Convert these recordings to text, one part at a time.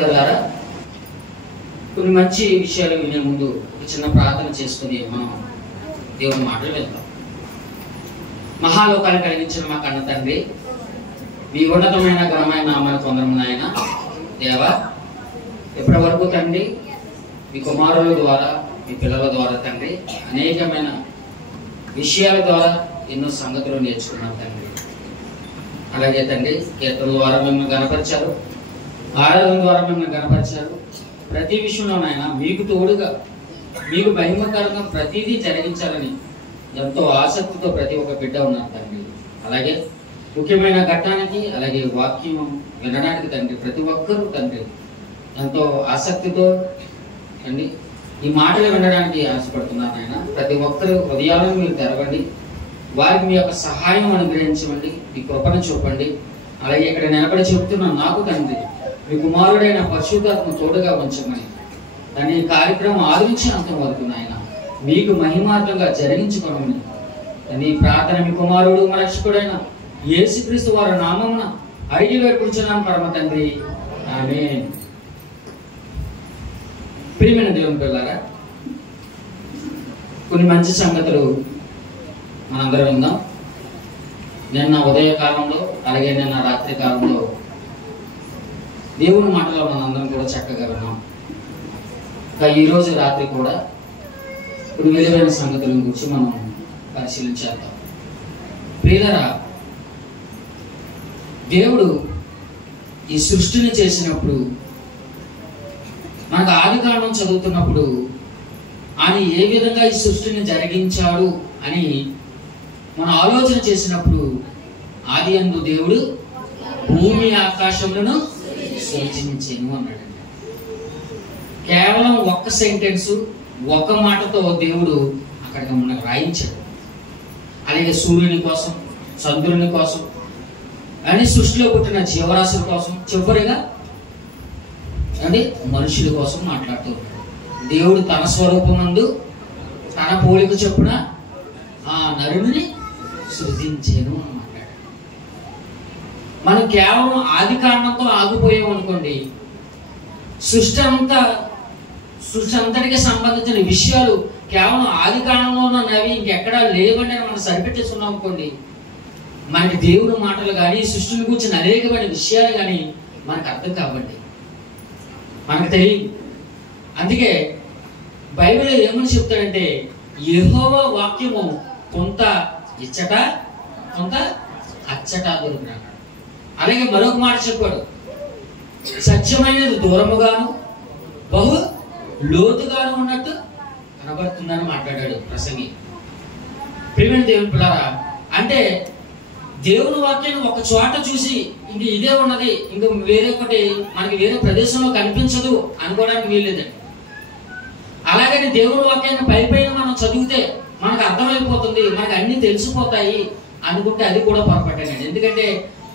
ద్వారా కొన్ని మంచి విషయాలు వినే ముందు ఒక చిన్న ప్రార్థన చేసుకుని మనం దేవుని మాటలు వెళ్తాం. మహాలోకాన్ని కలిగించిన మా కన్న తండ్రి, మీ ఉన్నతమైన ఘనమైన నామాన్ని పొందడం నాయన. దేవా, ఇప్పటి వరకు తండ్రి మీ కుమారుల ద్వారా, మీ పిల్లల ద్వారా తండ్రి అనేకమైన విషయాల ద్వారా ఎన్నో సంగతులు నేర్చుకున్నాం తండ్రి. అలాగే తండ్రి కీర్తనల ద్వారా మిమ్మల్ని గణపరిచారు, ఆరాధన ద్వారా మిమ్మల్ని గణపరిచారు. ప్రతి విషయంలోనైనా మీకు తోడుగా, మీకు మహిమకరంగా ప్రతిదీ జరిగించాలని ఎంతో ఆసక్తితో ప్రతి ఒక్క బిడ్డ ఉన్నారు తండ్రి. అలాగే ముఖ్యమైన ఘట్టానికి, అలాగే వాక్యం వినడానికి తండ్రి ప్రతి ఒక్కరూ తండ్రి ఎంతో ఆసక్తితో అండి ఈ మాటలు వినడానికి ఆశపడుతున్నారు ఆయన. ప్రతి ఒక్కరు హృదయాలను మీరు తెరవండి, వారికి మీ యొక్క సహాయం అనుగ్రహించండి, మీ కృపను చూపండి. అలాగే ఇక్కడ నిలబడి చెప్తున్న నాకు తండ్రి మీ కుమారుడైన పరిశుద్ధాత్మ తోడుగా ఉంచమని దాని కార్యక్రమం ఆదరించినంత వరకు నాయన మీకు మహిమార్థంగా జరిగించుకోమని నీ ప్రార్థన మీ కుమారుడు మా రక్షకుడైన యేసుక్రీస్తు వారి నామమున అడిగి వేడుకుంటున్నాను పరమ తండ్రి, ఆమేన్. ప్రియమైన దేవుని పిల్లారా, కొన్ని మంచి సంగతులు మనందరం విందాం. నిన్న ఉదయకాలంలో అలాగే నిన్న రాత్రి కాలంలో దేవుని మాటలో మనందరం కూడా చక్కగా విన్నాం. ఇంకా ఈరోజు రాత్రి కూడా కొన్ని విలువైన సంగతుల గురించి మనం పరిశీలించేద్దాం. ప్రియులారా, దేవుడు ఈ సృష్టిని చేసినప్పుడు, మనకు ఆది కాండం చదువుతున్నప్పుడు ఆయన ఏ విధంగా ఈ సృష్టిని జరిగించాడు అని మనం ఆలోచన చేసినప్పుడు, ఆది యందు దేవుడు భూమి ఆకాశములను సృజించెను అన్నాడు. కేవలం ఒక్క సెంటెన్స్, ఒక్క మాటతో దేవుడు అక్కడికి మనకు రాయించాడు. అలాగే సూర్యుని కోసం, చంద్రుని కోసం, అని సృష్టిలో పుట్టిన జీవరాశుల కోసం, చివరిగా అంటే మనుషుల కోసం మాట్లాడుతూ ఉన్నాడు. దేవుడు తన స్వరూపమందు తన పోలిక చొప్పున ఆ నరుని సృజించెను అని మాట్లాడాడు. మనం కేవలం ఆది కాండంతో ఆగిపోయాం అనుకోండి, సృష్టి అంతటికి సంబంధించిన విషయాలు కేవలం ఆది కాండంలో ఉన్నవి ఇంకెక్కడా లేవని మనం సరిపెట్టేస్తున్నాం అనుకోండి, మనకి దేవుని మాటలు కానీ సృష్టిని కూర్చుని అనేకమైన విషయాలు కానీ మనకు అర్థం కావండి, మనకు తెలియదు. అందుకే బైబిల్ ఏమని చెప్తాడంటే, యెహోవా వాక్యము కొంత ఇచ్చట కొంత అచ్చట దొరికిన. అలాగే మరొక మాట చెప్పాడు, సత్యమైనది దూరముగాను బహు లోతుగాను ఉన్నట్టు కనబడుతుందని మాట్లాడాడు ప్రసంగి. ప్రియమైన దేవుని పిల్లరా, అంటే దేవుని వాక్యాన్ని ఒక చోట చూసి ఇంక ఇదే ఉన్నది, ఇంక వేరే ఒకటి మనకి వేరే ప్రదేశంలో కనిపించదు అనుకోవడానికి వీల్లేదండి. అలాగని దేవుని వాక్యాన్ని పైపైన మనం చదివితే మనకు అర్థమైపోతుంది, మనకు అన్ని తెలిసిపోతాయి అనుకుంటే అది కూడా పొరపాటేనండి. ఎందుకంటే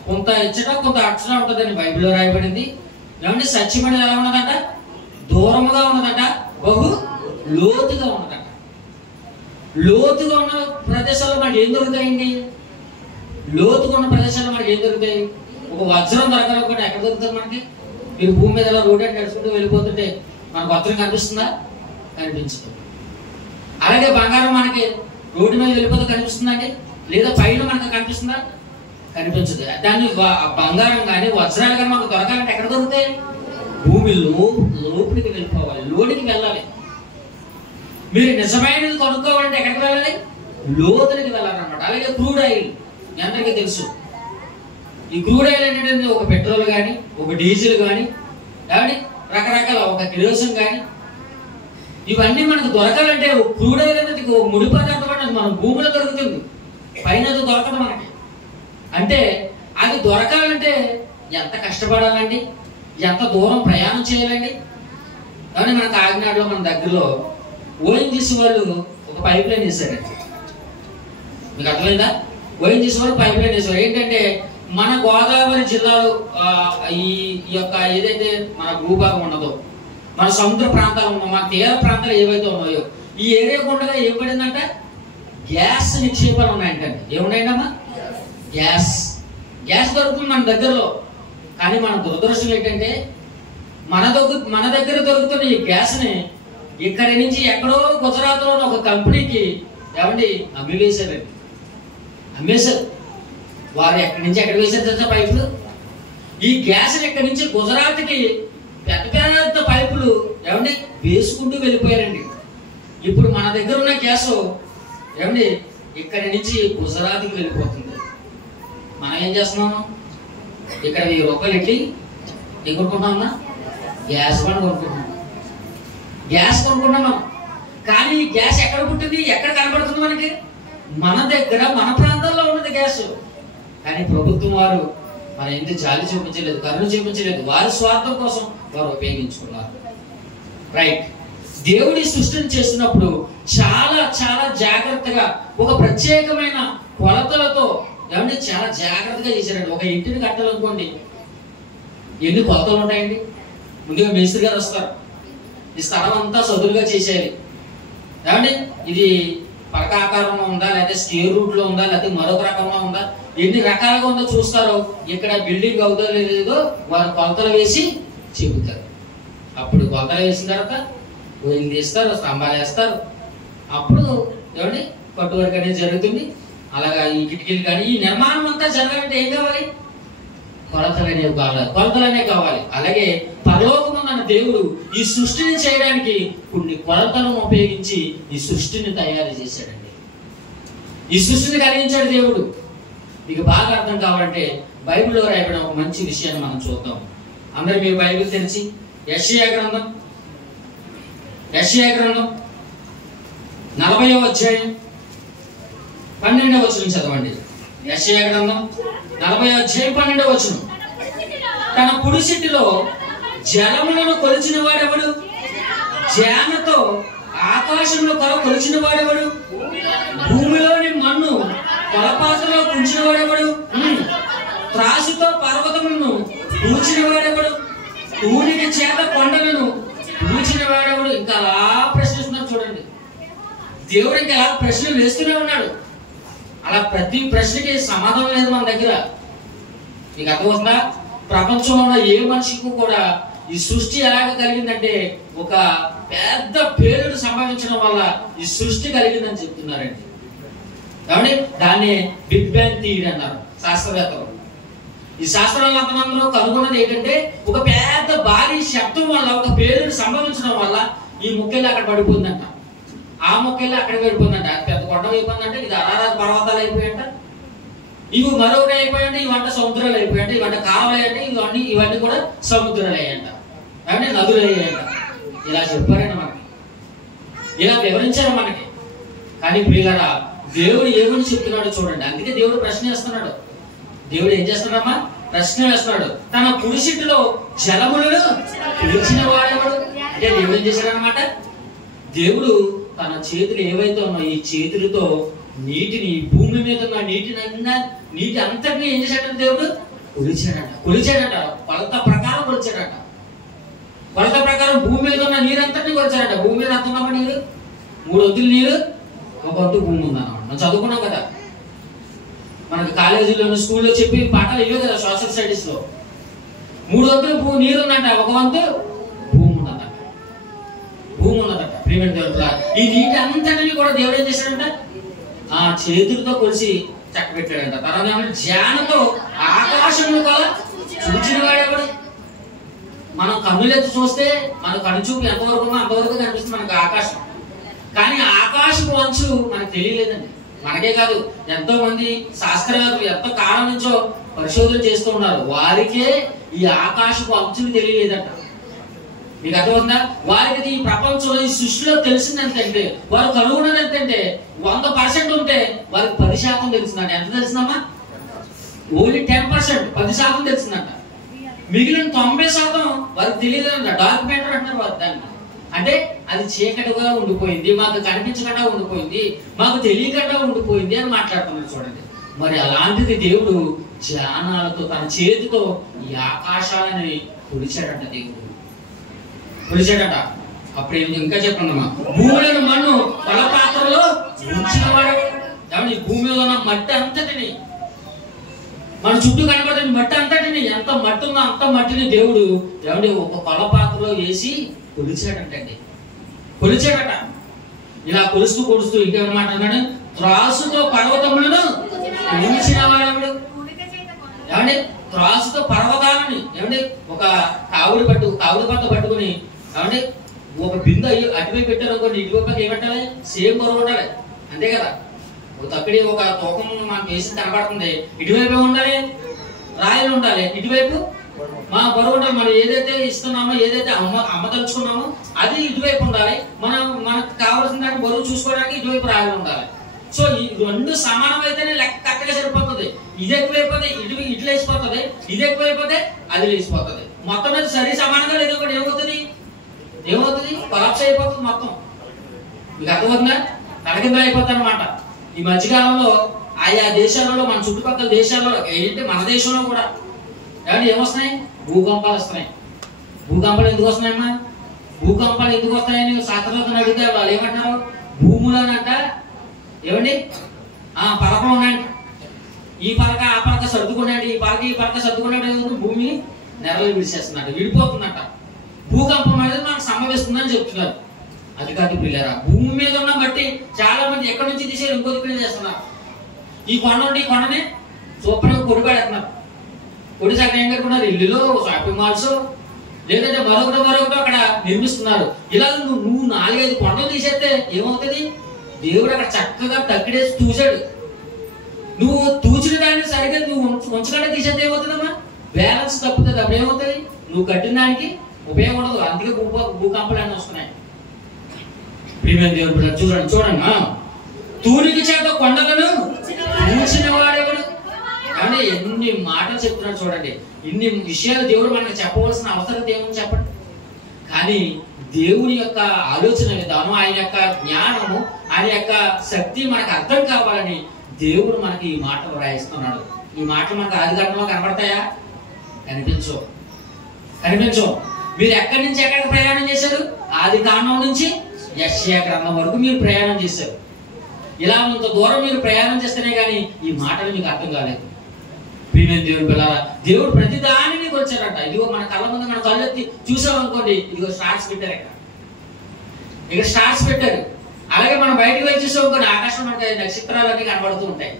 కొంత ఇచ్చట కొంత అక్షర ఉంటుందని బైబిల్లో రాయబడింది. ఏమంటే సత్యమనేది ఎలా ఉన్నదట? దూరముగా ఉన్నదట, బహు లోతుగా ఉన్నదట. లోతుగా ఉన్న ప్రదేశాల్లో మనకి ఏం దొరుకుతాయండి? లోతుగా ఉన్న ప్రదేశాల్లో మనకి ఏం దొరుకుతాయి? ఒక వజ్రం దొరకాలనుకుంటే ఎక్కడ దొరుకుతుంది మనకి? మీరు భూమి మీద రోడ్డు అంటే నడుచుకుంటూ వెళ్ళిపోతుంటే మనకు వజ్రం కనిపిస్తుందా? కనిపించదు. అలాగే బంగారం మనకి రోడ్డు మీద వెళ్ళిపోతే కనిపిస్తుందండి? లేదా పైన మనకు కనిపిస్తుందా? కనిపించదు. దాన్ని బంగారం కానీ వజ్రాలు కానీ మనకు దొరకాలంటే ఎక్కడ దొరుకుతాయి? భూమి లోపలికి వెళ్ళిపోవాలి, లోనికి వెళ్ళాలి. మీరు నిజమైనది కొనుక్కోవాలంటే ఎక్కడికి వెళ్ళాలి? లోతులకి వెళ్ళాలన్నమాట. అలాగే క్రూడ్ ఆయిల్ మీ అందరికీ తెలుసు. ఈ క్రూడ్ ఆయిల్ అనేది ఒక పెట్రోల్ కానీ, ఒక డీజిల్ కానీ, కాబట్టి రకరకాల ఒక కిరోసిన్ కానీ, ఇవన్నీ మనకు దొరకాలంటే క్రూడ్ ఆయిల్ అనేది ఒక ముడి పదార్థం అనేది మన భూమిలో దొరుకుతుంది, పైన దొరకదు మనకి. అంటే అది దొరకాలంటే ఎంత కష్టపడాలండి, ఎంత దూరం ప్రయాణం చేయాలండి. కానీ మన కాకినాడలో మన దగ్గరలో ఓఎన్జీసీ వాళ్ళు ఒక పైప్ లైన్ వేశారండి. మీకు అర్థమైందా? ఓఎన్జీసీ వాళ్ళు పైప్ లైన్ వేశారు. ఏంటంటే మన గోదావరి జిల్లాలో ఈ యొక్క ఏదైతే మన భూభాగం ఉన్నదో, మన సముద్ర ప్రాంతాలు ఉన్న, మన తీర ప్రాంతాలు ఏవైతే ఉన్నాయో, ఈ ఏరియా గుండగా ఏం పడిందంట? గ్యాస్ నిక్షేపాలు ఉన్నాయంటండి. ఏమున్నాయంటమ్మా? గ్యాస్ దొరుకుతుంది మన దగ్గరలో. కానీ మన దురదృష్టం ఏంటంటే మన దగ్గర దొరుకుతున్న ఈ గ్యాస్ని ఇక్కడి నుంచి ఎక్కడో గుజరాత్లో ఒక కంపెనీకి ఏమండి అమ్మేశారండి. అమ్మేశారు. వారు ఎక్కడి నుంచి ఎక్కడ వేశారు తెలుసా పైపులు? ఈ గ్యాస్ని ఇక్కడి నుంచి గుజరాత్కి పెద్ద పెద్ద పైపులు ఏమండి వేసుకుంటూ వెళ్ళిపోయారండి. ఇప్పుడు మన దగ్గర ఉన్న గ్యాస్ ఏమండి ఇక్కడి నుంచి గుజరాత్కి వెళ్ళిపోతుంది. మనం ఏం చేస్తున్నాము? ఇక్కడ 1000 రూపాయలు ఎట్టి ఏం కొనుక్కుంటున్నామన్నా? గ్యాస్ బండ్ కొనుక్కుంటున్నాం. గ్యాస్ కొనుక్కుంటున్నాం. కానీ ఈ గ్యాస్ ఎక్కడ పుట్టింది? ఎక్కడ కనబడుతుంది మనకి? మన దగ్గర, మన ప్రాంతాల్లో ఉన్నది గ్యాస్. కానీ ప్రభుత్వం వారు మన ఎందుకు జాలి చూపించలేదు, కరుణ చూపించలేదు. వారి స్వార్థం కోసం వారు ఉపయోగించుకున్నారు. రైట్. దేవుడి సృష్టిని చేస్తున్నప్పుడు చాలా చాలా జాగ్రత్తగా ఒక ప్రత్యేకమైన కొలతలతో ఏమంటే చాలా జాగ్రత్తగా చేశారండి. ఒక ఇంటిని కట్టాలనుకోండి, ఎన్ని కొలతలు ఉంటాయండి? ముందుగా మేస్త్రి గారు వస్తారు. ఈ స్థలం అంతా సదురుగా చేసేయాలి. ఏమండి ఇది పలక ఆకారంలో ఉందా, లేకపోతే స్క్వేర్ రూట్ లో ఉందా, లేకపోతే మరొక రకంగా ఉందా, ఎన్ని రకాలుగా ఉందో చూస్తారో. ఇక్కడ బిల్డింగ్ అవుతుందో లేదో వారు కొలతలు వేసి చెబుతారు. అప్పుడు కొలతలు వేసిన తర్వాత గోయిలు తీస్తారు, స్తంభాలు వేస్తారు. అప్పుడు ఏమండి కట్టువర్క్ అనేది జరుగుతుంది. అలాగా ఈ కిటికీలు కానీ ఈ నిర్మాణం అంతా జరగాలంటే ఏం కావాలి? కొలతలు అనేవి కావాలి. అలాగే పరలోకమున్న దేవుడు ఈ సృష్టిని చేయడానికి కొన్ని కొలతలను ఉపయోగించి ఈ సృష్టిని తయారు చేశాడండి. ఈ సృష్టిని కలిగించాడు దేవుడు. మీకు బాగా అర్థం కావాలంటే బైబిల్లో రాయబడిన ఒక మంచి విషయాన్ని మనం చూద్దాం. అందరూ మీరు బైబిల్ తెరిచి యెషయా గ్రంథం 40వ అధ్యాయం 12వ వచనం చదవండి. యెషయా గ్రంథం 40వ అధ్యాయం 12వ వచనం. తన పుడిసిటిలో జలములను కొలిచిన వాడెవడు? జానతో ఆకాశంలో కొలిచిన వాడెవడు? భూమిలోని మన్ను కొలపాత్రలో ఉంచిన వాడెవడు? త్రాసుతో పర్వతములను పూచిన వాడెవడు? తూనిక చేత కొండలను పూచిన వాడెవడు? ఇంకా అలా ప్రశ్నిస్తున్నారు చూడండి. దేవుడు ఇంకా అలా ప్రశ్నలు వేస్తూనే ఉన్నాడు. అలా ప్రతి ప్రశ్నకి సమాధానం లేదు మన దగ్గర. మీకు అర్థమవుతుందా? ప్రపంచంలో ఉన్న ఏ మనిషికి కూడా ఈ సృష్టి ఎలాగ కలిగిందంటే ఒక పెద్ద పేలుడు సంభవించడం వల్ల ఈ సృష్టి కలిగిందని చెప్తున్నారండి. కాబట్టి దాన్ని బిగ్ బ్యాంగ్ థియరీ అన్నారు శాస్త్రవేత్తలు. ఈ శాస్త్రవేత్తలందరూ కనుగొన్నది ఏంటంటే ఒక పెద్ద భారీ శబ్దం వల్ల ఒక పేలుడు సంభవించడం వల్ల ఈ ముక్కెళ్ళి అక్కడ పడిపోయిందంట, ఆ ముక్కెళ్ళి అక్కడ పడిపోయిందంట. పెద్ద కొండ అయిపోయిందంటే ఇది అరారాధ పర్వతాలు అయిపోయాయంట, ఇవి మరొకటి అయిపోయాయంటే ఇవంట సముద్రాలు అయిపోయాయంట, ఇవంట కాలువలు అయ్యంటే ఇవన్నీ కూడా సముద్రాలు అయ్యాయంట, అంటే నదులు అయ్యాయంట. ఇలా చెప్పారండి మనకి, ఇలా వివరించారు మనకి. కానీ ప్రియులారా దేవుడు ఏమని చెప్తున్నాడో చూడండి. అందుకే దేవుడు ప్రశ్న వేస్తున్నాడు. దేవుడు ఏం చేస్తున్నాడమ్మా? ప్రశ్న వేస్తున్నాడు. తన పురుషుడిలో జలములను పిలిచిన వాడేవాడు అంటే దేవుడు ఏం చేశాడనమాట? దేవుడు తన చేతులు ఏవైతే ఉన్నాయో ఈ చేతులతో నీటిని, భూమి మీద ఉన్న నీటి అంతటిని ఏం చేశాడంటే దేవుడు కొలిచాడట. కొలత ప్రకారం కొలిచాడట. కొలత ప్రకారం భూమి మీద ఉన్న నీరు అంతటిని కొలిచాడట. భూమి మీద అంత ఉన్నప్పుడు నీరు 3 వంతులు నీరు, 1 వంతు భూమి ఉందన్నమాట. మనం చదువుకున్నాం కదా, మనకి కాలేజీలో స్కూల్లో చెప్పి పాఠాలు ఇవే కదా సోషల్ స్టడీస్ లో. 3 వంతులు నీరు ఉందంట, 1 వంతు భూమి ఉన్నదట. ప్రియమైన దేవుడు, ఈ నీటి అంతటిని కూడా దేవుడు ఏం చేశాడంట? ఆ చేతులతో కొలిసి చక్కబెట్టాడంట. తర్వాత జ్ఞానంతో ఆకాశంలో కూడా చూచిన వాడేవాడు. మనం కన్నులెత్తి చూస్తే మన కన్ను చూపు ఎంతవరకు ఉందో అంతవరకు కనిపిస్తుంది మనకు ఆకాశం. కానీ ఆకాశపు అంచు మనకు తెలియలేదండి. మనకే కాదు, ఎంతో మంది శాస్త్రవేత్తలు ఎంతో కాలం నుంచో పరిశోధన చేస్తూ ఉన్నారు. వారికే ఈ ఆకాశపు అంచులు తెలియలేదంట. మీకు అర్థమవుతుందా? వారికి ఈ ప్రపంచంలో ఈ సృష్టిలో తెలిసింది ఎంతంటే, వారు కనుగొన్నది ఎంతంటే 100% ఉంటే వారికి 10% తెలిసిందంట. ఎంత తెలిసిందమ్మా? ఓన్లీ 10%, 10% తెలిసిందంట. మిగిలిన 90% వారికి తెలియలేదంట. డార్క్ మ్యాటర్ అంటారు వారు దాన్ని. అంటే అది చీకటిగా ఉండిపోయింది, మాకు కనిపించకుండా ఉండిపోయింది, మాకు తెలియకుండా ఉండిపోయింది అని మాట్లాడుతున్నారు చూడండి. మరి అలాంటిది దేవుడు జ్ఞానాలతో తన చేతితో ఈ ఆకాశాలని కొలిచాడట. దేవుడు కొలిచాడట. అప్పుడు ఇంకా చెప్పండమ్మా, భూమిలోని మన్ను బల పాత్రలో ఉంచిన వాడు. భూమి మీద ఉన్న మట్టి అంతటిని మన చుట్టూ కనబడిన మట్టి అంతటిని, ఎంత మట్టి ఉందో అంత మట్టిని దేవుడు ఏమంటే ఒక కొలపాత్రలో వేసి కొలిచాడంటండి. కొలిచాడట. ఇలా కొలుస్తూ ఇంకేమన్నమాట అన్నాడు, త్రాసుతో పర్వతములను కొలిచిన వాడెవడు? ఏమండి త్రాసుతో పర్వతాలని ఏమండి ఒక కావుడి పట్ట పట్టుకుని ఏమండి ఒక బిందు అటువైపు పెట్టారు అనుకోండి, ఇటువైపు ఏమంటాలి? సేమ్ బరువు ఉండాలి, అంతే కదా. ఒక తక్కడి ఒక తూకం మనకు వేసి కనబడుతుంది, ఇటువైపు ఉండాలి రాయలు ఉండాలి, ఇటువైపు మా బరువు ఉండాలి. మనం ఏదైతే ఇస్తున్నామో, ఏదైతే అమ్మదలుచుకున్నామో అది ఇటువైపు ఉండాలి. మనకు కావాల్సిన దాన్ని బరువు చూసుకోవడానికి ఇటువైపు రాయలు ఉండాలి. సో ఈ రెండు సమానమైతేనే లెక్క కరెక్ట్గా సరిపోతుంది. ఇది ఎక్కువైపోతే ఇటు లేచిపోతుంది, ఇది ఎక్కువైపోతే అది లేచిపోతుంది. మొత్తం మీద సరి సమానంగా లేదు, ఒకటి ఏమవుతుంది కొలాప్స్ అయిపోతుంది మొత్తం. మీకు అర్థమవుతుందా? తలకింద అయిపోతుంది అనమాట. ఈ మధ్యకాలంలో ఆయా దేశాలలో, మన చుట్టుపక్కల దేశాల్లో ఏంటంటే మన దేశంలో కూడా ఏమంటే ఏమొస్తున్నాయి? భూకంపాలు వస్తున్నాయి. భూకంపాలు ఎందుకు వస్తున్నాయమ్మా? భూకంపాలు ఎందుకు వస్తాయని శాస్త్రవేత్తలు అడిగితే వాళ్ళు ఏమంటారు? భూములనంట ఏమండి పలకలు ఉన్నాయంట, ఈ పలక ఆ పలక సర్దుకున్నాడు, ఈ పలక సర్దుకున్నాడు, భూమి నెరలు విడిచేస్తున్నట్టు విడిపోతున్నట్ట. భూకంపం అనేది మనకు సంభవిస్తుందని చెప్తున్నారు. అది కాదు పిల్లరా, భూమి మీద ఉన్న బట్టి చాలా మంది ఎక్కడి నుంచి తీసేది ఇంకో దిక్కునే చేస్తున్నారు. ఈ కొండ ఉండి ఈ కొండని సూపర్గా కొడిపెడుతున్నారు. కొడిసి అక్కడ ఏం కట్టుకున్నారు? ఇల్లులో, షాపింగ్ మాల్స్, లేదంటే మరొకటి అక్కడ నిర్మిస్తున్నారు. ఇలా నువ్వు 4-5 కొండలు తీసేస్తే ఏమవుతుంది? దేవుడు అక్కడ చక్కగా తక్కిడేసి తూచాడు. నువ్వు తూచిన దాన్ని సరిగ్గా నువ్వు ఉంచకుండా తీసేస్తే ఏమవుతుందమ్మా? బ్యాలెన్స్ తప్పుతుంది. అప్పుడు ఏమవుతుంది? నువ్వు కట్టిన దానికి ఉపయోగం ఉండదు. అందుకే భూకంపాలు అన్నీ వస్తున్నాయి. ప్రియమైన దేవుడు చూడండి, తూనికి చేత కొండలను తూచిన వాడేవాడు. కానీ ఎన్ని మాటలు చెప్తున్నాడు చూడండి. ఇన్ని విషయాలు దేవుడు మనకు చెప్పవలసిన అవసరం ఏముంది చెప్పండి. కానీ దేవుని యొక్క ఆలోచన విధానం, ఆయన యొక్క జ్ఞానము, ఆయన యొక్క శక్తి మనకు అర్థం కావాలని దేవుడు మనకి ఈ మాటలు రాయిస్తున్నాడు. ఈ మాటలు మనకు ఆదికాండంలో కనబడతాయా? కనిపించవు. మీరు ఎక్కడి నుంచి ఎక్కడికి ప్రయాణం చేశారు? ఆదికాండం నుంచి యెషయా గ్రంథం వరకు మీరు ప్రయాణం చేశారు. ఇలా ఇంత దూరం మీరు ప్రయాణం చేస్తేనే కానీ ఈ మాటలు మీకు అర్థం కాలేదు. ప్రియమైన దేవుడు పిల్లరా, దేవుడు ప్రతి దానిని వచ్చారట. ఇదిగో మన కళ్ళ ముందు మన కళ్ళెత్తి చూసామనుకోండి, ఇదిగో స్టార్స్ పెట్టారు. ఇక్కడ స్టార్స్ పెట్టారు. అలాగే మనం బయటకు వెళ్ళి చూసామనుకోండి, ఆకాశం మనకి నక్షత్రాలన్నీ కనబడుతూ ఉంటాయి.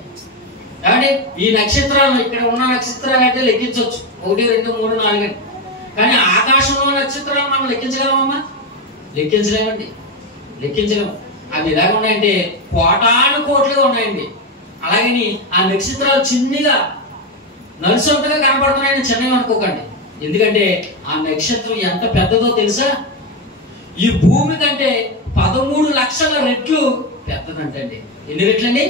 కాబట్టి ఈ నక్షత్రాలు, ఇక్కడ ఉన్న నక్షత్రాలు అంటే లెక్కించవచ్చు, 1, 2, 3, 4 అని. కానీ ఆకాశంలో నక్షత్రాలు మనం లెక్కించగలమమ్మా? లెక్కించలేము. అవి ఎలాగ ఉన్నాయంటే కోటాను కోట్లుగా ఉన్నాయండి. అలాగని ఆ నక్షత్రాలు చిన్నగా నలుసంతగా కనబడుతున్నాయని చిన్నగా అనుకోకండి. ఎందుకంటే ఆ నక్షత్రం ఎంత పెద్దదో తెలుసా? ఈ భూమి కంటే 13 లక్షల రెట్లు పెద్దదంటండి. ఎన్ని రెట్లండి?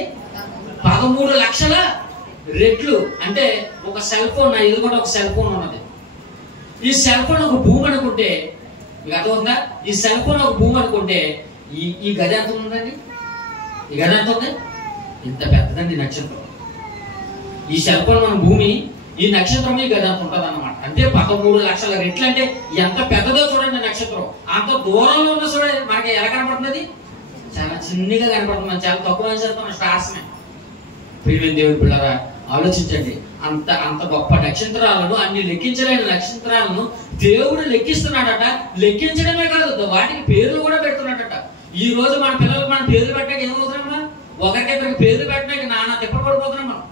13 లక్షల రెట్లు. అంటే ఒక సెల్ ఫోన్, నా ఇది కూడా ఒక సెల్ ఫోన్ ఉన్నది. ఈ సెల్ ఫోన్ ఒక భూమి అనుకుంటే, మీకు అర్థమవుతుందా? ఈ సెల్ ఫోన్ ఒక భూమి అనుకుంటే ఈ గది ఎంత ఉందండి? ఈ గది ఎంత ఉంది? ఇంత పెద్దదండి నక్షత్రం. ఈ సెల్ ఫోన్ మన భూమి, ఈ నక్షత్రం ఈ గది అంత ఉంటుంది అన్నమాట. అంటే 13 లక్షల రెట్లు. అంటే ఎంత పెద్దదో చూడండి నక్షత్రం. అంత దూరంలో ఉన్న చూడండి మనకి ఎలా కనపడుతుంది? చాలా చిన్నగా కనపడుతుంది. చాలా తక్కువ చేస్తున్న స్టార్స్. ప్రియమైన దేవుడి పిల్లరా, ఆలోచించండి. అంత గొప్ప నక్షత్రాలను, అన్ని లెక్కించలేని నక్షత్రాలను దేవుడు లెక్కిస్తున్నాడట. లెక్కించడమే కాదు, వాటికి పేర్లు కూడా పెడుతున్నాడట. ఈ రోజు మన పిల్లలకు మనం పేర్లు పెట్టడానికి ఏమవుతున్నామా? ఒకరికిద్దరికి పేర్లు పెట్టడానికి నానా తిప్పబడిపోతున్నాం. మనం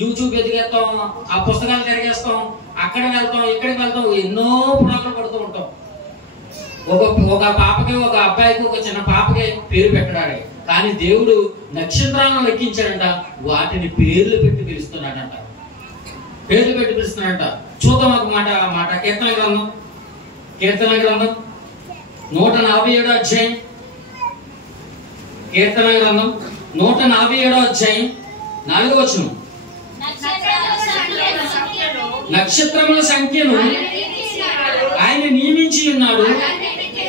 యూట్యూబ్ ఎదిగేస్తాం, ఆ పుస్తకాలు తిరిగేస్తాం, అక్కడ వెళ్తాం, ఇక్కడికి వెళ్తాం, ఎన్నో పురాణాలు పడుతూ ఉంటాం. ఒక పాపకి, ఒక అబ్బాయికి, ఒక చిన్న పాపకి పేరు పెట్టడానికి. కానీ దేవుడు నక్షత్రాలను లెక్కించాడంట. వాటిని పేర్లు పెట్టి పిలుస్తున్నాడంట. చూద్దాం ఒక మాట. కీర్తన గ్రంథం 147వ అధ్యాయం. కీర్తన గ్రంథం 147వ అధ్యాయం 4వ వచనం. నక్షత్రముల సంఖ్యను ఆయన నియమించి ఉన్నాడు,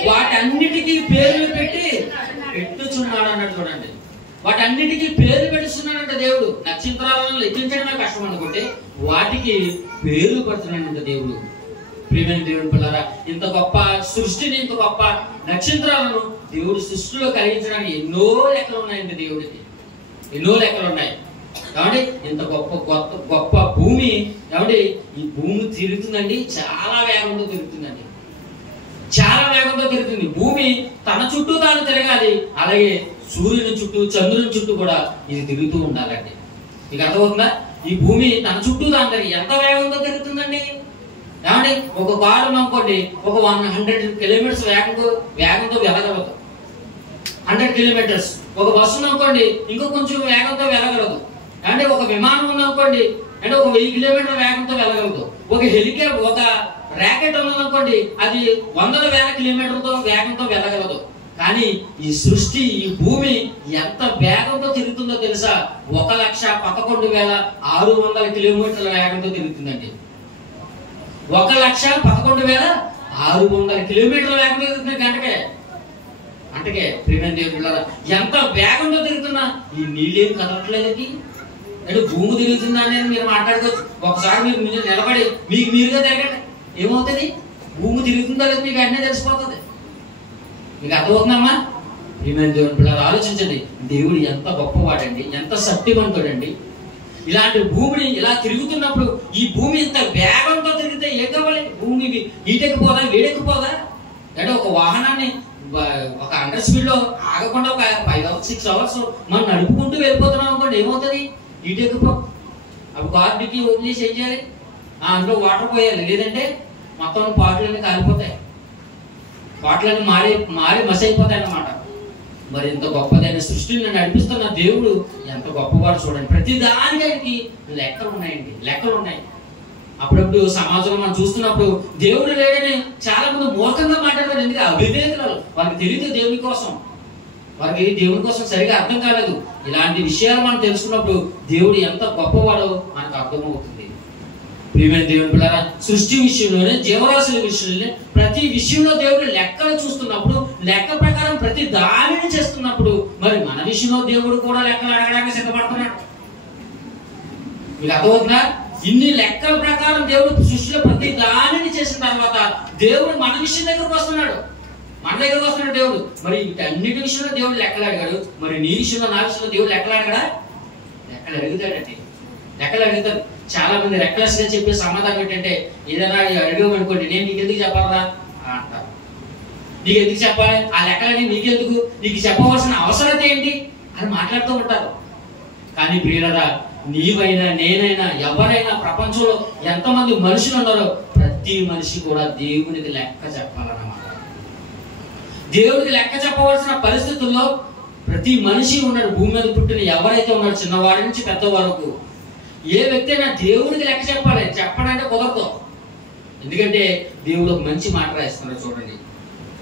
వాటన్నిటికీ పేర్లు పెట్టుచున్నాడు అన్నట్టు చూడండి. వాటన్నిటికీ పేర్లు పెట్టుతున్నాడంట దేవుడు. నక్షత్రాలను లెక్కించడమే కష్టం అనుకుంటే వాటికి పేర్లు పెడుతున్నాడంట దేవుడు. ప్రియమైన దేవుడు పిల్లరా, ఇంత గొప్ప సృష్టిని, ఇంత గొప్ప నక్షత్రాలను దేవుడు సృష్టిలో కలిగించడానికి ఎన్నో లెక్కలు ఉన్నాయండి. దేవుడికి ఎన్నో లెక్కలు ఉన్నాయి. ఏమండి ఇంత గొప్ప భూమి, ఏమండి ఈ భూమి తిరుగుతుందండి, చాలా వేగంతో తిరుగుతుందండి, చాలా వేగంతో తిరుగుతుంది. భూమి తన చుట్టూ తాను తిరగాలి, అలాగే సూర్యుని చుట్టూ చంద్రుని చుట్టూ కూడా ఇది తిరుగుతూ ఉండాలండి. మీకు అర్థమవుతుందా? ఈ భూమి తన చుట్టూ తాను తిరిగి ఎంత వేగంతో తిరుగుతుందండి. ఏమండి ఒక కారు అనుకోండి, ఒక 100 కిలోమీటర్స్ వేగంతో వెళ్ళగలదు, 100 కిలోమీటర్స్. ఒక బస్సు అనుకోండి ఇంకో కొంచెం వేగంతో వెళ్ళగలదు. అంటే ఒక విమానం ఉందనుకోండి అంటే ఒక 1000 కిలోమీటర్ల వేగంతో వెళ్ళగలదు. ఒక హెలికాప్టర్, ఒక రాకెట్ ఉన్నదనుకోండి అది 100,000 కిలోమీటర్లతో వేగంతో వెళ్ళగలదు. కానీ ఈ సృష్టి, ఈ భూమి ఎంత వేగంతో తిరుగుతుందో తెలుసా? 1,11,600 కిలోమీటర్ల వేగంతో తిరుగుతుందండి. 1,11,600 కిలోమీటర్ల వేగంతో తిరుగుతుంది గంటకే. ప్రియమైన దేవుడు, ఎంత వేగంతో తిరుగుతున్నా ఈ నీళ్ళేం కదలట్లేదండి. అంటే భూమి తిరుగుతుందా అనేది మీరు మాట్లాడుకోవచ్చు. ఒకసారి మీరు నిలబడి మీకు మీరుగా తిరగండి, ఏమవుతుంది? భూమి తిరుగుతుందా లేదు మీకు అన్నీ తెలిసిపోతుంది. మీకు అర్థమవుతుందమ్మా? ప్రియమైన దేవుని పిల్లలు ఆలోచించండి, దేవుడు ఎంత గొప్పవాడండి, ఎంత శక్తివంతుడండి. ఇలాంటి భూమిని ఇలా తిరుగుతున్నప్పుడు ఈ భూమి ఇంత వేగంతో తిరిగితే ఏం కావాలి? భూమి ఈటెక్కిపోదా, వేడెక్కిపోదా? అంటే ఒక వాహనాన్ని ఒక 100 స్పీడ్ లో ఆగకుండా ఒక 5 hours 6 hours మనం నడుపుకుంటూ వెళ్ళిపోతున్నాం అనుకోండి, ఏమవుతుంది? ఈటెక్కిపో. అప్పుడు కార్ డిక్కీ వదిలేసి ఏం చేయాలి? అందులో వాటర్ పోయాలి, లేదంటే మొత్తం పాటలన్నీ కాలిపోతాయి, పాటలన్నీ మారి మసైపోతాయి అన్నమాట. మరి ఇంత గొప్పదైన సృష్టిని నడిపిస్తున్న దేవుడు ఎంత గొప్పవాడు చూడండి. ప్రతి దానికి లెక్కలు ఉన్నాయండి, లెక్కలు ఉన్నాయి. అప్పుడప్పుడు సమాజంలో మనం చూస్తున్నప్పుడు దేవుడు లేడని చాలా మంది మూర్ఖంగా మాట్లాడతారు. ఎందుకంటే అవివేకులు, వారికి తెలియదు దేవుని కోసం, వారికి దేవుని కోసం సరిగా అర్థం కాలేదు. ఇలాంటి విషయాలు మనం తెలుసుకున్నప్పుడు దేవుడు ఎంత గొప్పవాడో మనకు అర్థమవుతుంది. ప్రియమైన దేవుని పిల్లరా, సృష్టి విషయంలోనే, జీవరాశుల విషయంలోనే, ప్రతి విషయంలో దేవుడు లెక్కలు చూస్తున్నప్పుడు, లెక్క ప్రకారం ప్రతి దానిని చేస్తున్నప్పుడు, మరి మన విషయంలో దేవుడు కూడా లెక్కలు అడగడానికి సిద్ధపడుతున్నాడు. మీకు అర్థమవుతుందా? ఇన్ని లెక్కల ప్రకారం దేవుడు సృష్టిలో ప్రతి దానిని చేసిన తర్వాత దేవుడు మన విషయం దగ్గరకు వస్తున్నాడు, మన దగ్గరకు వస్తున్నాడు దేవుడు. మరి వీటన్నిటి విషయంలో దేవుడు లెక్కలు అడిగాడు. మరి నీ విషయంలో, నా విషయంలో దేవుడు లెక్కలు అడగడా? లెక్కలు అడుగుతాడండి, లెక్కలు అడుగుతారు. చాలా మంది రెక్లెస్ గా చెప్పే సమాధానం ఏంటంటే, ఏదైనా అడిగామనుకోండి, నేను నీకెందుకు చెప్పాలరా అంటారు. నీకెందుకు చెప్పాలి? ఆ లెక్కలని నీకెందుకు? నీకు చెప్పవలసిన అవసరత ఏంటి అని మాట్లాడుతూ ఉంటారు. కానీ ప్రియులరా, నీవైనా నేనైనా ఎవరైనా ప్రపంచంలో ఎంతమంది మనుషులు ఉన్నారో ప్రతి మనిషి కూడా దేవునికి లెక్క చెప్పాలన్నమాట. దేవుడికి లెక్క చెప్పవలసిన పరిస్థితుల్లో ప్రతి మనిషి ఉన్నాడు. భూమి మీద పుట్టిన ఎవరైతే ఉన్నాడు, చిన్నవాడి నుంచి పెద్ద వరకు, ఏ వ్యక్తి అయినా దేవుడికి లెక్క చెప్పాలి. చెప్పడంటే కుదరదు. ఎందుకంటే దేవుడు ఒక మంచి మాట రాస్తున్నాడు. చూడండి,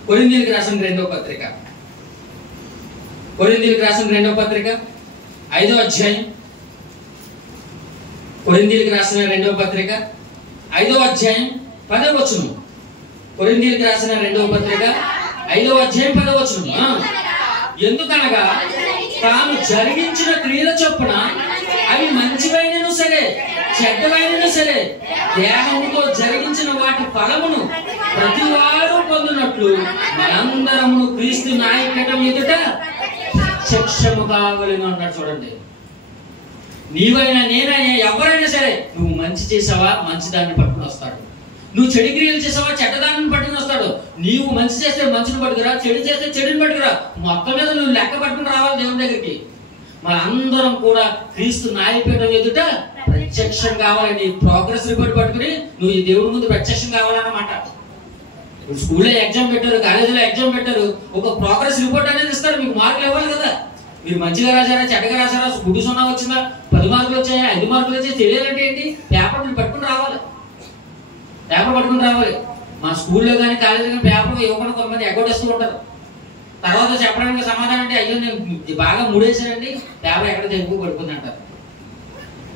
కొరింథీయులకు రాసిన 2వ పత్రిక, కొరింథీయులకు రాసిన 2వ పత్రిక 5వ అధ్యాయం, కొరింథీయులకు రాసిన 2వ పత్రిక 5వ అధ్యాయం 10వ వచనం. కొరింథీయులకు రాసిన 2వ పత్రిక 5వ అధ్యాయం 10వ వచనం. ఎందుకనగా తాను జరిగించిన క్రియల చొప్పున అవి మంచివైనను సరే చెడ్డవైనను సరే దేహముతో జరిగించిన వాటి ఫలమును ప్రతి వారు పొందినట్లు మనందరము క్రీస్తు నాయకత్వం ఎదుట ప్రత్యక్షము కావాలని అన్నాడు. చూడండి, నీవైనా నేనైనా ఎవరైనా సరే, నువ్వు మంచి చేసావా మంచి దాన్ని పట్టుకుని వస్తాడు, నువ్వు చెడు క్రియలు చేసావా చెడ్డదాన్ని పట్టుకుని వస్తాడు. నీవు మంచి చేస్తే మంచిని పట్టుకురా, చెడు చేస్తే చెడుని పట్టుకురా. మొత్తం మీద నువ్వు లెక్క పట్టుకుని రావాలి దేవుని దగ్గరికి. మన అందరం కూడా క్రీస్తు న్యాయపీఠం ఎదుట ప్రత్యక్షం కావాలని ప్రోగ్రెస్ రిపోర్ట్ పట్టుకుని నువ్వు ఈ దేవుడి ముందు ప్రత్యక్షం కావాలన్నమాట. స్కూల్లో ఎగ్జామ్ పెట్టారు, కాలేజీలో ఎగ్జామ్ పెట్టారు, ఒక ప్రోగ్రెస్ రిపోర్ట్ అనేది ఇస్తారు. మీకు మార్కులు ఇవ్వాలి కదా. మీరు మంచిగా రాశారా చెడ్డగా రాశారా, గుడ్డు 0 వచ్చిందా, 10 మార్కులు వచ్చాయా 5 మార్కులు వచ్చాయి తెలియాలంటే ఏంటి? పేపర్ మీరు పట్టుకుని రావాలి, పేపర్ పట్టుకుని రావాలి. మా స్కూల్లో కానీ కాలేజీలో కానీ పేపర్ ఇవ్వకుండా కొంతమంది ఎగ్గొట్టేస్తూ ఉంటారు. తర్వాత చెప్పడానికి సమాధానం అంటే, అయ్యో నేను బాగా ముడేశానండి, పేపర్ ఎక్కడ తెగువ పడిపోయింది అంటారు,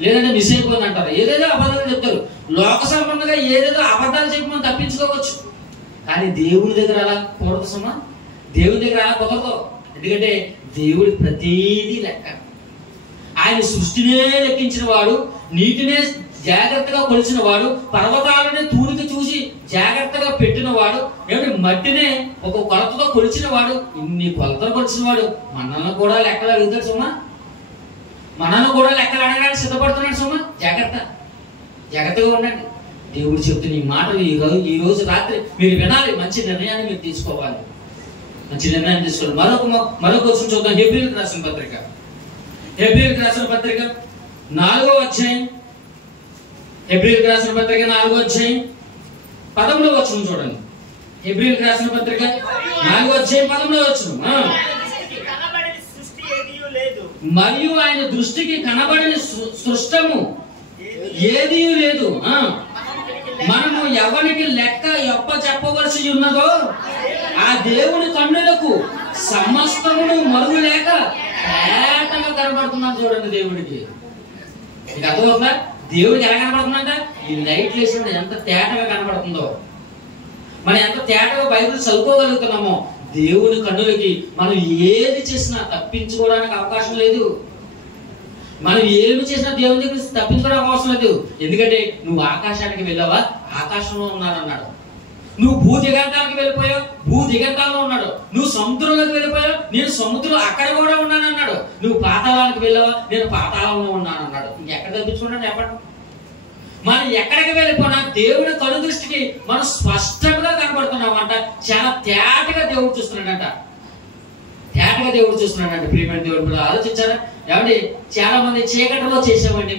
లేదంటే మిస్ అయిపోయింది అంటారు. ఏదేదో అబద్ధాలు చెప్తారు. లోక సంబంధంగా ఏదేదో అబద్ధాలు చెప్పి మనం తప్పించుకోవచ్చు. కానీ దేవుడి దగ్గర అలా కుదరదు సుమా, దేవుడి దగ్గర అలా కుదరదు. ఎందుకంటే దేవుడి ప్రతీదీ లెక్క. ఆయన సృష్టినే లెక్కించిన వాడు, నీటినే జాగ్రత్తగా కొలిచిన వాడు, పర్వతాలనే తూలికి చూసి జాగ్రత్తగా పెట్టిన వాడు, ఏమిటి మట్టినే ఒక కొలతతో కొలిచిన వాడు, ఇన్ని కొలతలు కొలిచిన వాడు మనల్ని కూడా లెక్కలు అడుగుతాడు సుమా. మనను కూడా లెక్కలు అడగడానికి సిద్ధపడుతున్నాడు. సుమా జాగ్రత్తగా ఉండండి. దేవుడు చెప్తున్న ఈ మాటలు ఈ రోజు రాత్రి మీరు వినాలి. మంచి నిర్ణయాన్ని మీరు తీసుకోవాలి. మంచి నిర్ణయాన్ని తీసుకోవాలి. మరొక వచ్చిన చూద్దాం. హెబ్రీయులకు రాసిన పత్రిక 4వ అధ్యాయం. హెబ్రీయులకు రాసిన పత్రిక 4వ అధ్యాయం 13వ వచనం చూడండి. హెబ్రీయులకు రాసిన పత్రిక 4వ అధ్యాయం 13వ వచనం. మరియు ఆయన దృష్టికి కనబడని సృష్టము ఏదీ లేదు. మనము ఎవరికి లెక్క చెప్పవలసి ఉన్నదో ఆ దేవుని కన్నులకు సమస్తమును మరుగు లేక తేటగా కనబడుతున్నారు. చూడండి, దేవుడికి మీకు అర్థమవుతుందా? దేవుడికి ఎలా కనబడుతుందంట? ఈ లైట్ వేసిన ఎంత తేటగా కనబడుతుందో, మనం ఎంత తేటగా బైబిల్ చదువుకోగలుగుతున్నామో దేవుని కన్నులకి మనం ఏది చేసినా తప్పించుకోవడానికి అవకాశం లేదు. మనం ఏమి చేసినా దేవుని దగ్గర తప్పించుకోవడానికి అవసరం లేదు. ఎందుకంటే నువ్వు ఆకాశానికి వెళ్ళావా, ఆకాశంలో ఉన్నానన్నాడు. నువ్వు భూ దిగంతానికి వెళ్ళిపోయావు, భూ దిగంతాల్లో ఉన్నాడు. నువ్వు సముద్రంలోకి వెళ్ళిపోయావు, నేను సముద్రం అక్కడ కూడా ఉన్నానన్నాడు. నువ్వు పాతాళానికి వెళ్ళావా, నేను పాతాళంలో ఉన్నానన్నాడు. ఇంకెక్కడ తప్పించుకున్నాడు చెప్పండి? మనం ఎక్కడికి వెళ్ళిపోయినా దేవుడి కను దృష్టికి మనం స్పష్టంగా కనబడుతున్నామంట. చాలా తేటగా దేవుడు చూస్తున్నాడంట. ప్రియమైన దేవుడు కూడా ఆలోచించారా? ఏమండి, చాలా మంది చీకటిలో చేసామండి,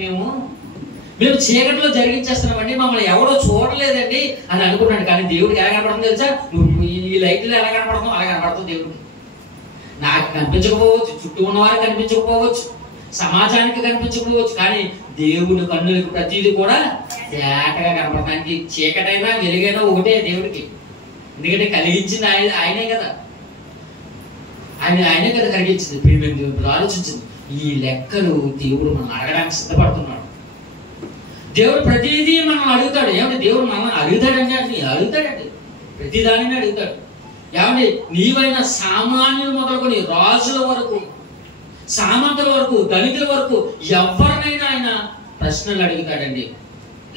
మేము చీకటిలో జరిగించేస్తున్నామండి, మమ్మల్ని ఎవడో చూడలేదండి అని అనుకున్నాడు. కానీ దేవుడికి ఎలా కనపడుతుంది తెలుసా? నువ్వు ఈ లైట్లో ఎలా కనపడుతున్నావు అలా కనపడుతుంది దేవుడికి. నాకు కనిపించకపోవచ్చు, చుట్టూ ఉన్నవారికి కనిపించకపోవచ్చు, సమాజానికి కనిపించకపోవచ్చు, కానీ దేవుని కన్నులకు ప్రతిదీ కూడా తేటగా కనపడటానికి చీకటైనా వెలుగైనా ఒకటే దేవుడికి. ఎందుకంటే కలిగించింది ఆయనే కదా, ఆయనే కదా కలిగించింది. ప్రియమైన దేవుడు ఆలోచించింది. ఈ లెక్కలు దేవుడు మనం అడగడానికి సిద్ధపడుతున్నాడు. దేవుడు ప్రతిదీ మనం అడుగుతాడు. ఏమంటే దేవుడు మనం అడుగుతాడండి, ప్రతి దానిని అడుగుతాడు. ఏమంటే నీవైనా సామాన్యులు మొదలుకొని రాజుల వరకు, సామంతుల వరకు, దళితుల వరకు ఎవరినైనా ఆయన ప్రశ్నలు అడుగుతాడండి,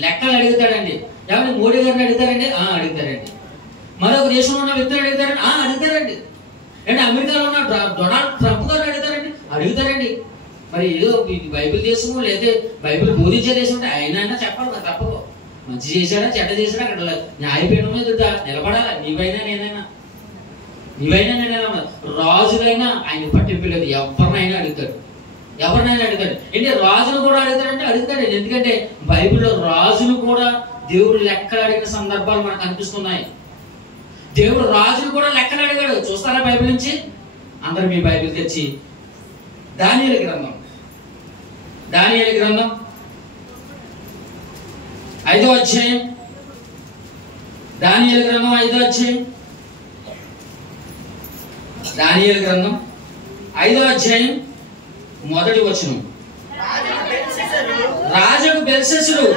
లెక్కలు అడుగుతాడండి. ఏమంటే మోడీ గారిని అడుగుతారండి, అడుగుతారండి. మరొక దేశంలో ఉన్న వ్యక్తులు అడుగుతారండి, అడుగుతారండి. అంటే అమెరికాలో ఉన్న డొనాల్డ్ ట్రంప్ గారిని అడుగుతారండి. మరి ఏదో బైబిల్ దేశము లేదా బైబిల్ బోధించే దేశం అంటే ఆయన చెప్పాలి కదా, తప్పదు. మంచి చేశాడా చెడ్డ చేశాడా అక్కడ న్యాయపీఠం మీద నిలబడాలి. నీవైనా నేనైనా రాజులైనా ఆయన పట్టింపు లేదు. ఎవరినైనా అడుగుతాడు. అంటే రాజును కూడా అడుగుతాడు. ఎందుకంటే బైబిల్లో రాజును కూడా దేవుడు లెక్కలు అడిగిన సందర్భాలు మనకు కనిపిస్తున్నాయి. దేవుడు రాజును కూడా లెక్కలు అడిగాడు. చూస్తారా బైబిల్ నుంచి? అందరూ మీ బైబిల్ తెచ్చి దానియేలు గ్రంథం 5వ అధ్యాయం. దానియేలు గ్రంథం 5వ అధ్యాయం. దానియేలు గ్రంథం 5వ అధ్యాయం 1వ వచనం. రాజుకు బెల్షస్సరు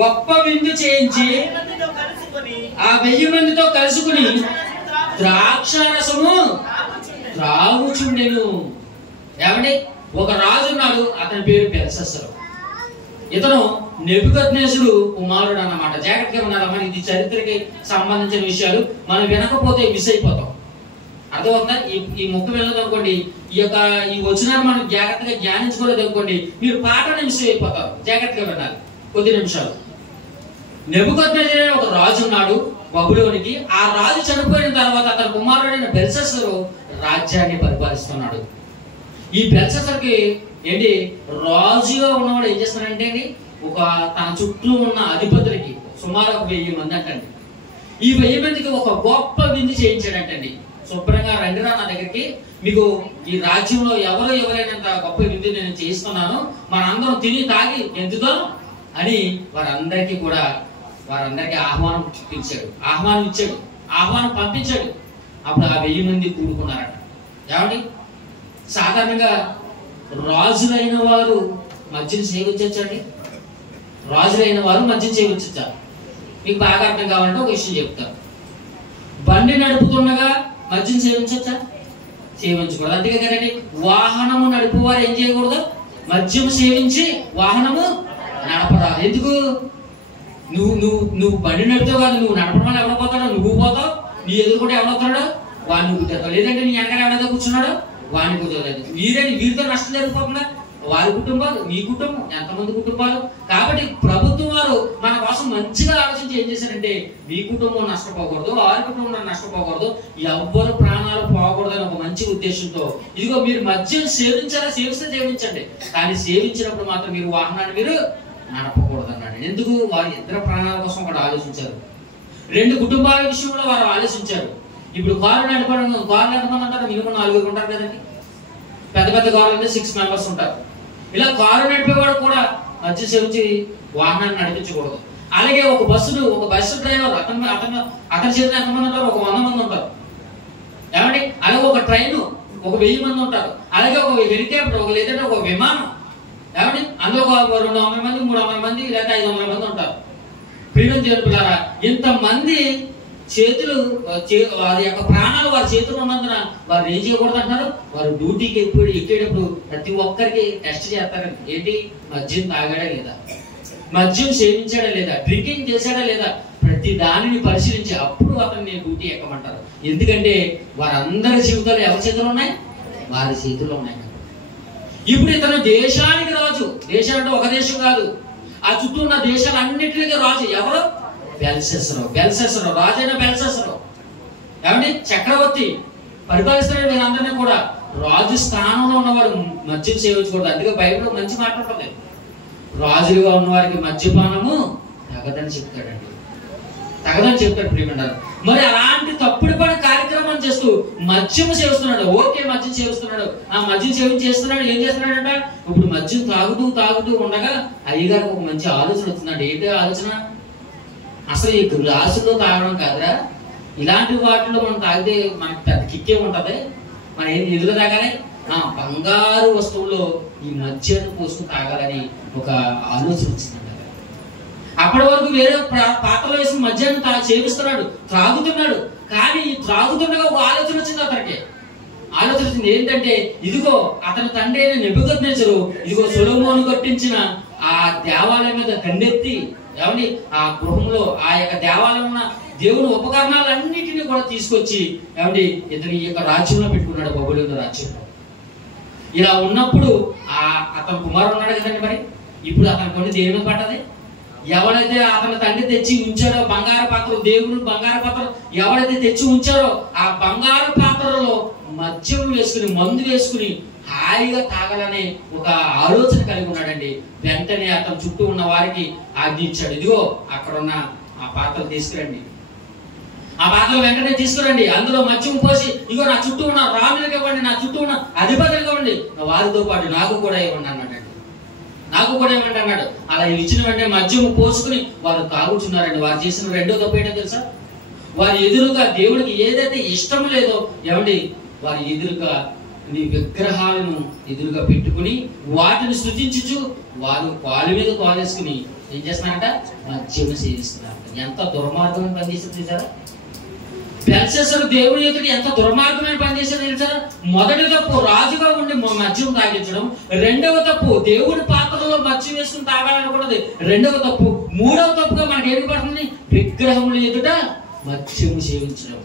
గొప్ప విందు చేయించి ఆ 1000 మందితో కలుసుకుని ద్రాక్షారసము త్రాగుచుండెను. ఏమండి, ఒక రాజు ఉన్నాడు, అతని పేరు బెల్షస్సరు. ఇతను నెబుకద్నెజరు కుమారుడు అన్నమాట. జాగ్రత్తగా ఉన్నారమ్మా, ఇది చరిత్రకి సంబంధించిన విషయాలు. మనం వినకపోతే మిస్ అయిపోతాం. అర్థమవుతుందా? ఈ ముక్క వినదనుకోండి, ఈ వచనాన్ని మనం జాగ్రత్తగా ధ్యానించుకోలేదు అనుకోండి, మీరు పాటను మిస్ అయిపోతారు. జాగ్రత్తగా వినాలి కొద్ది నిమిషాలు. నెబుకద్నెజరు ఒక రాజు ఉన్నాడు బబులోనికి. ఆ రాజు చనిపోయిన తర్వాత అతని కుమారుడైన బెల్షస్సరు రాజ్యాన్ని పరిపాలిస్తున్నాడు. ఈ బెల్షస్సరుకి ఏంటి, రాజుగా ఉన్నవాడు ఏం చేస్తున్నాడంటే అండి, తన చుట్టూ ఉన్న అధిపతులకి సుమారు 1000 మంది అంటండి. ఈ 1000 మందికి ఒక గొప్ప విందు చేయించాడంటండి. శుభ్రంగా రండిరా నా దగ్గరికి, మీకు ఈ రాజ్యంలో ఎవరైనా గొప్ప విందు నేను చేయిస్తున్నాను, మనందరం తిని తాగి ఎందుతో అని వారందరికీ ఆహ్వానం ఇచ్చాడు, ఆహ్వానం పంపించాడు. అప్పుడు ఆ 1000 మంది కూడుకున్నారట. ఏమండి, సాధారణంగా రాజులైన వారు మద్యం సేవించండి. మీకు బాగా అర్థం కావాలంటే ఒక విషయం చెప్తాను. బండి నడుపుతుండగా మద్యం సేవించచ్చా? సేవించకూడదు. అంతే కదండి. వాహనము నడుపువారు ఏం చేయకూడదు? మద్యం సేవించి వాహనము నడపరాదు. ఎందుకు? నువ్వు బండి నడుపుతావు కాదు, నువ్వు నడపడం వల్ల ఎవడో పోతాడో, నువ్వు పోతావు, నీ ఎదురుకుంటే ఎవడవుతాడో వాడు నువ్వు తిరుగుతావు. లేదంటే నీ వెనకాల ఎవడో కూర్చున్నాడో వానికి ఉద్యోగం. వీరితో నష్టం జరిగిపోతుందా? వారి కుటుంబాలు, మీ కుటుంబం, ఎంతమంది కుటుంబాలు. కాబట్టి ప్రభుత్వం వారు మన కోసం మంచిగా ఆలోచించి ఏం చేశారంటే మీ కుటుంబం నష్టపోకూడదు, వారి కుటుంబం నష్టపోకూడదు, ఎవ్వరు ప్రాణాలు పోకూడదు అని ఒక మంచి ఉద్దేశంతో ఇదిగో మీరు మద్యం సేవించాలా, సేవిస్తే సేవించండి, కానీ సేవించినప్పుడు మాత్రం మీరు వాహనాన్ని మీరు నడపకూడదు అన్నాడు. ఎందుకు? వారి ఇద్దరు ప్రాణాల కోసం కూడా ఆలోచించారు. 2 కుటుంబాల విషయంలో వారు ఆలోచించారు. ఇప్పుడు కారు నడపడం, కారులు ఎంతమంది ఉంటారు? మినిమం 4 ఉంటారు కదండి. పెద్ద పెద్ద కారులు అంటే 6 మెంబర్స్ ఉంటారు. ఇలా కారు నడిపేవాడు కూడా మద్యం సేవించి వాహనాన్ని నడిపించకూడదు. అలాగే ఒక బస్సు డ్రైవర్ అతని చేతిలో ఎంతమంది ఉంటారు? ఒక 100 మంది ఉంటారు. ఏమండి? అలాగే ఒక ట్రైన్ ఒక 1000 మంది ఉంటారు. అలాగే ఒక హెలికాప్టర్, లేదంటే ఒక విమానం, ఏమండి, అందులో ఒక 200 మంది, 300 మంది, లేదా 500 మంది ఉంటారు. ప్రియమైన దేవుని పిల్లారా, ఇంతమంది చేతులు, వారి యొక్క ప్రాణాలు వారి చేతులు ఉన్నందున వారు ఏం చేయకూడదు అంటున్నారు? వారు డ్యూటీకి ఎక్కేటప్పుడు ప్రతి ఒక్కరికి టెస్ట్ చేస్తారండి. ఏంటి? మద్యం తాగాడా లేదా, మద్యం సేవించాడా లేదా, డ్రింకింగ్ చేశాడా లేదా, ప్రతి దానిని పరిశీలించి అప్పుడు అతన్ని డ్యూటీ ఎక్కమంటారు. ఎందుకంటే వారందరి జీవితాలు ఎవరి చేతులు ఉన్నాయి? వారి చేతుల్లో ఉన్నాయి. ఇప్పుడు ఇతను దేశానికి రాజు. దేశం అంటే ఒక దేశం కాదు, ఆ చుట్టూ ఉన్న దేశాలన్నింటికి రాజు. ఎవరు? బెల్షస్సరు. రాజైన బెల్షస్సరు. ఏమండి? చక్రవర్తి పరిపాలిస్తున్న వీరందరినీ కూడా రాజు స్థానంలో ఉన్నవాడు మద్యం సేవించకూడదు. అందుకే బైబిల్లో మంచి మాట ఉంటుంది, రాజులుగా ఉన్నవారికి మద్యపానము తగదని చెప్తాడండి, తగదని చెప్తాడు. ప్రియమంటారు, మరి అలాంటి తప్పుడు పని కార్యక్రమం చేస్తూ మద్యం సేవిస్తున్నాడు. ఓకే, మద్యం సేవిస్తున్నాడు. ఆ మద్యం సేవించేస్తున్నాడు. ఏం చేస్తున్నాడంట? ఇప్పుడు మద్యం తాగుతూ ఉండగా అయ్యగారికి ఒక మంచి ఆలోచన వచ్చిందండి. ఏంటి ఆలోచన? అసలు ఈ గ్లాసులో తాగడం కాదురా, ఇలాంటి వాటిలో మనం తాగితే మనకి పెద్ద కిక్కే ఉంటది. మనం ఏం ఎదురు తాగాలి? బంగారు వస్తువుల్లో ఈ మద్యాన్ని పోసుకుని తాగాలని ఒక ఆలోచన వచ్చిందంట. అప్పటి వరకు వేరే పాత్రలో వేసిన మద్యాన్ని సేవిస్తున్నాడు, త్రాగుతున్నాడు. కానీ ఈ త్రాగుతుండగా ఒక ఆలోచన వచ్చింది అతనికి. ఆలోచన వచ్చింది ఏంటంటే, ఇదిగో అతని తండ్రి అయిన నెబుకద్నెజరు ఇదిగో సొలొమోను కట్టించిన ఆ దేవాలయం మీద గండెత్తి, ఏమండి, ఆ గృహంలో ఆ యొక్క దేవాలయం ఉన్న దేవుని ఉపకరణాలన్నిటినీ కూడా తీసుకొచ్చి, ఏమండి, ఇతని ఈ యొక్క రాజ్యంలో పెట్టుకున్నాడు, బబులోను రాజ్యంలో. ఇలా ఉన్నప్పుడు అతని కుమారుడు ఉన్నాడు కదండి. మరి ఇప్పుడు అతని కొన్ని దేని మీద పడ్డది? ఎవరైతే అతని తండ్రి తెచ్చి ఉంచారో బంగారు పాత్ర, దేవుడు బంగారు పాత్ర ఎవరైతే తెచ్చి ఉంచారో ఆ బంగారు పాత్రలో మద్యం వేసుకుని, మందు వేసుకుని హాయిగా తాగాలనే ఒక ఆలోచన కలిగి ఉన్నాడండి. వెంటనే అతని చుట్టూ ఉన్న వారికి ఆజ్ఞ ఇచ్చాడు, ఇదిగో అక్కడ ఉన్న ఆ పాత్రలు తీసుకురండి, ఆ పాత్రలు వెంటనే తీసుకురండి, అందులో మద్యం పోసి ఇదిగో నా చుట్టూ ఉన్న రాజులకు ఇవ్వండి, నా చుట్టూ ఉన్న అధిపతులకు ఇవ్వండి, వారితో పాటు నాకు కూడా ఇవ్వండి అన్నాడండి. నాకు కూడా ఇవ్వండి అన్నాడు. అలా ఇచ్చిన వెంటనే మద్యం పోసుకుని వారు తాగుతున్నారండి. వారు చేసిన రెండో తప్పు ఏంటో తెలుసా? వారి ఎదురుగా దేవుడికి ఏదైతే ఇష్టం లేదో, ఏమండి, వారి ఎదురుగా నీ విగ్రహాలను ఎదురుగా పెట్టుకుని వాటిని స్తుతించుచు వారు కాలు మీద కాలేసుకుని ఏం చేస్తున్నారంట? మద్యం సేవిస్తున్నారు. ఎంత దుర్మార్గమైన పని చేశారు చూసారా? బెల్షస్సరు దేవుని ఎదుట ఎంత దుర్మార్గమైన పని చేశారు తెలుసా? మొదటి తప్పు రాజుగా ఉండి మద్యం తాగించడం, రెండవ తప్పు దేవుడి పాత్రలో మద్యం వేసుకుని తాగాలనుకున్నది రెండవ తప్పు. మూడవ తప్పుగా మనకి ఏమి పడుతుంది? విగ్రహముల ఎదుట మద్యం సేవించడం.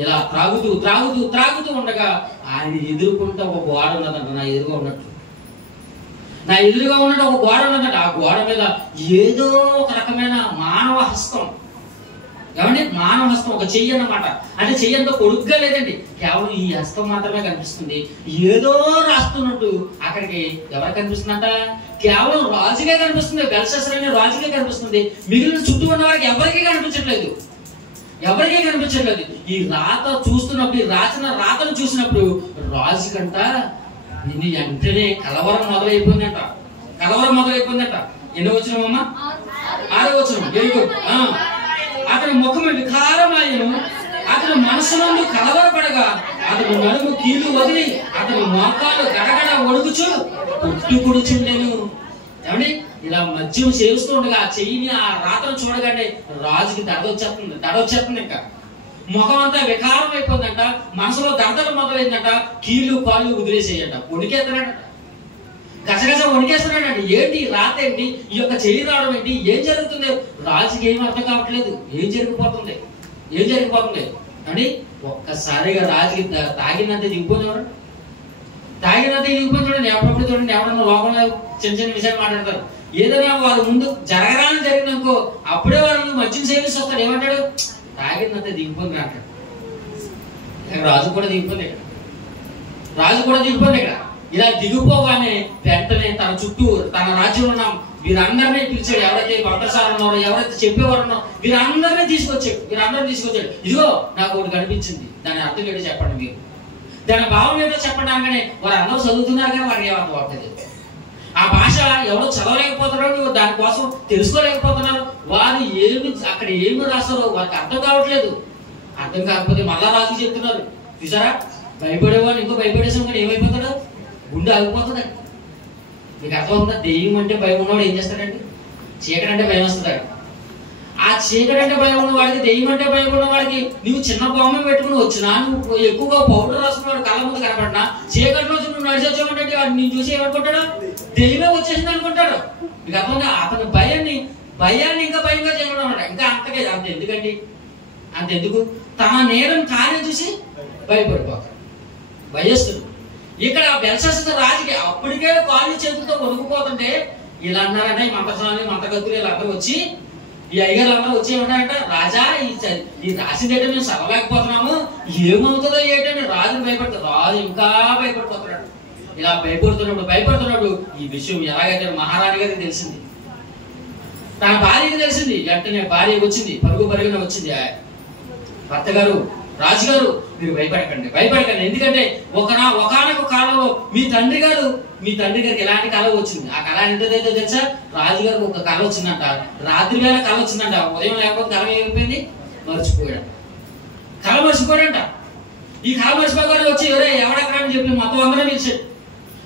ఇలా త్రాగుతూ ఉండగా ఆయన ఎదుర్కొంటూ ఒక గోడ ఉన్నదంట. నా ఎదురుగా ఉన్నట్టు ఒక గోడ ఉన్నదంట. ఆ గోడ మీద ఏదో ఒక రకమైన మానవ హస్తం, ఏమండి, మానవ హస్తం, ఒక చెయ్యి అన్నమాట. అంటే చెయ్యి అంతా పొడుగ్గా లేదండి, కేవలం ఈ హస్తం మాత్రమే కనిపిస్తుంది. ఏదో రాస్తున్నట్టు అక్కడికి ఎవరు కనిపిస్తుందంట? కేవలం రాజుగా కనిపిస్తుంది. బెల్షస్సరు అనే రాజుగా కనిపిస్తుంది. మిగిలిన చుట్టూ ఉన్న వారికి ఎవరికీ కనిపించట్లేదు. ఈ రాత చూస్తున్నప్పుడు, ఈ రాసిన రాతను చూసినప్పుడు రాజు కంట వెంటనే కలవరం మొదలైపోయిందంట. ఎన్నో వచ్చినామమ్మా? 6వ వచనం. Very good. అతని ముఖము వికారమాయను, అతని మనసునందు కలవరపడగా అతని నడుము కీలు వదిలి అతని మోకాలు గడగడ వణుకుచు పుట్టుకుడుచుండెను. ఏమండి, ఇలా మద్యం సేవిస్తూ ఉండగా ఆ చెయ్యిని, ఆ రాతను చూడగానే రాజుకి దడొచ్చేస్తుంది. ఇంకా ముఖం అంతా వికారం అయిపోయిందంట, మనసులో దడదలు మొదలైందంట, కీళ్ళు కాళ్ళు వదిలేసేయంట, వణికేస్తున్నాడట, గసగస వణికేస్తున్నాడండి. ఏంటి రాత ఏంటి, ఈ యొక్క చెయ్యి రావడం ఏంటి, ఏం జరుగుతుంది? రాజుకి ఏం అర్థం కావట్లేదు. ఏం జరిగిపోతుంది? అని ఒక్కసారిగా రాజుకి తాగినంత దిగిపోయింది. ఎవరు తాగినంత దిగిపోయింది చూడండి. ఎప్పుడప్పుడు చూడండి, ఎవరన్నా లోకంలో చిన్న చిన్న విషయాలు మాట్లాడతారు. ఏదైనా వారు ముందు జరగరాని జరిగిందనుకో అప్పుడే వాళ్ళు మద్యం సేవించి వస్తాడు. ఏమంటాడు? తాగినంత దిగిపోయింది అంటాడు. రాజు కూడా దిగిపోయింది ఇక్కడ. రాజు కూడా దిగిపోయింది ఇక్కడ. ఇలా దిగిపోగానే వెంటనే తన చుట్టూ తన రాజ్యంలో ఉన్న వీరందరినీ పిలిచాడు. ఎవరైతే పంటసాలు ఉన్నారో, ఎవరైతే చెప్పేవారు ఉన్నారో వీరందరినీ తీసుకొచ్చాడు. ఇదిగో నాకు ఒకటి కనిపించింది, దాని అర్థం ఏంటో చెప్పండి, మీరు దాని భావం ఏంటో చెప్పండి అనగానే వారు అందరూ చదువుతున్నారు కానీ వారికి ఏమర్థం అవుతుంది. ఆ భాష ఎవరో చదవలేకపోతున్నారు, దానికోసం తెలుసుకోలేకపోతున్నారు. వారు అక్కడ ఏమి రాస్తారో వారికి అర్థం కావట్లేదు. అర్థం కాకపోతే మళ్ళా రాజు చెప్తున్నారు. చూసారా, భయపడేవాడు ఇంకో భయపడేసాం కానీ ఏమైపోతాడు? గుండె ఆగిపోతుంది. మీకు అర్థమవుతుందా? దెయ్యం అంటే భయం ఉన్నవాడు ఏం చేస్తాడండి? చీకటి అంటే భయం వస్తాడు. ఆ చీకటి అంటే భయం ఉన్న వాడికి, దెయ్యం అంటే భయం ఉన్న వాడికి నువ్వు చిన్న బొమ్మ పెట్టుకుని వచ్చినా, నువ్వు ఎక్కువగా పౌడర్ రాసుకున్నాడు కళ్ళ ముందు కనపడినా, చీకటిలో నువ్వు నడిచొచ్చావంటే వాడు నేను చూసి ఏమనుకుంటాడు? దెయ్యమే వచ్చేసింది అనుకుంటాడు. మీకు అర్థంగా అతను భయాన్ని ఇంకా భయంగా చేయడం ఇంకా అంత ఎందుకండి? అంతెందుకు? తన నేరం తానే చూసి భయపడిపోతాడు, భయస్తుడు. ఇక్కడ బెల్షస్సర్ రాజుకి అప్పటికే కాళ్ళు చేతులతో వణుకుపోతుంటే ఇలా అన్నారంటే ఈ మంత్రగతులు వీళ్ళందరూ వచ్చి, ఈ అయ్యగారు అందరూ వచ్చి ఏమన్నారంట, రాజా ఈ రాసిందేటో మేము చదవలేకపోతున్నాము, ఏమవుతుందో ఏంటని రాజు భయపడతాడు. రాజు ఇంకా భయపడిపోతున్నాడు. ఇలా భయపడుతున్నాడు ఈ విషయం ఎలాగైతే మహారాణి గారికి తెలిసింది, తన భార్యకి తెలిసింది. వెంటనే భార్య వచ్చింది, పరుగున వచ్చింది. భర్త గారు, రాజుగారు, మీరు భయపడకండి. ఎందుకంటే ఒకనొక కాలంలో మీ తండ్రి గారికి ఎలాంటి కళ వచ్చింది. ఆ కళ ఎంతదైతే తెలుసా? రాజుగారికి ఒక కళ వచ్చిందంట, రాత్రి వేళ కళ వచ్చిందంట. ఉదయం లేకపోతే కళ ఏమైపోయింది? మర్చిపోయాడంట. ఈ కళ మర్చిపోగానే వచ్చి ఎవడెక్కడ అని చెప్పి మొత్తం అందరూ పిలిచాడు.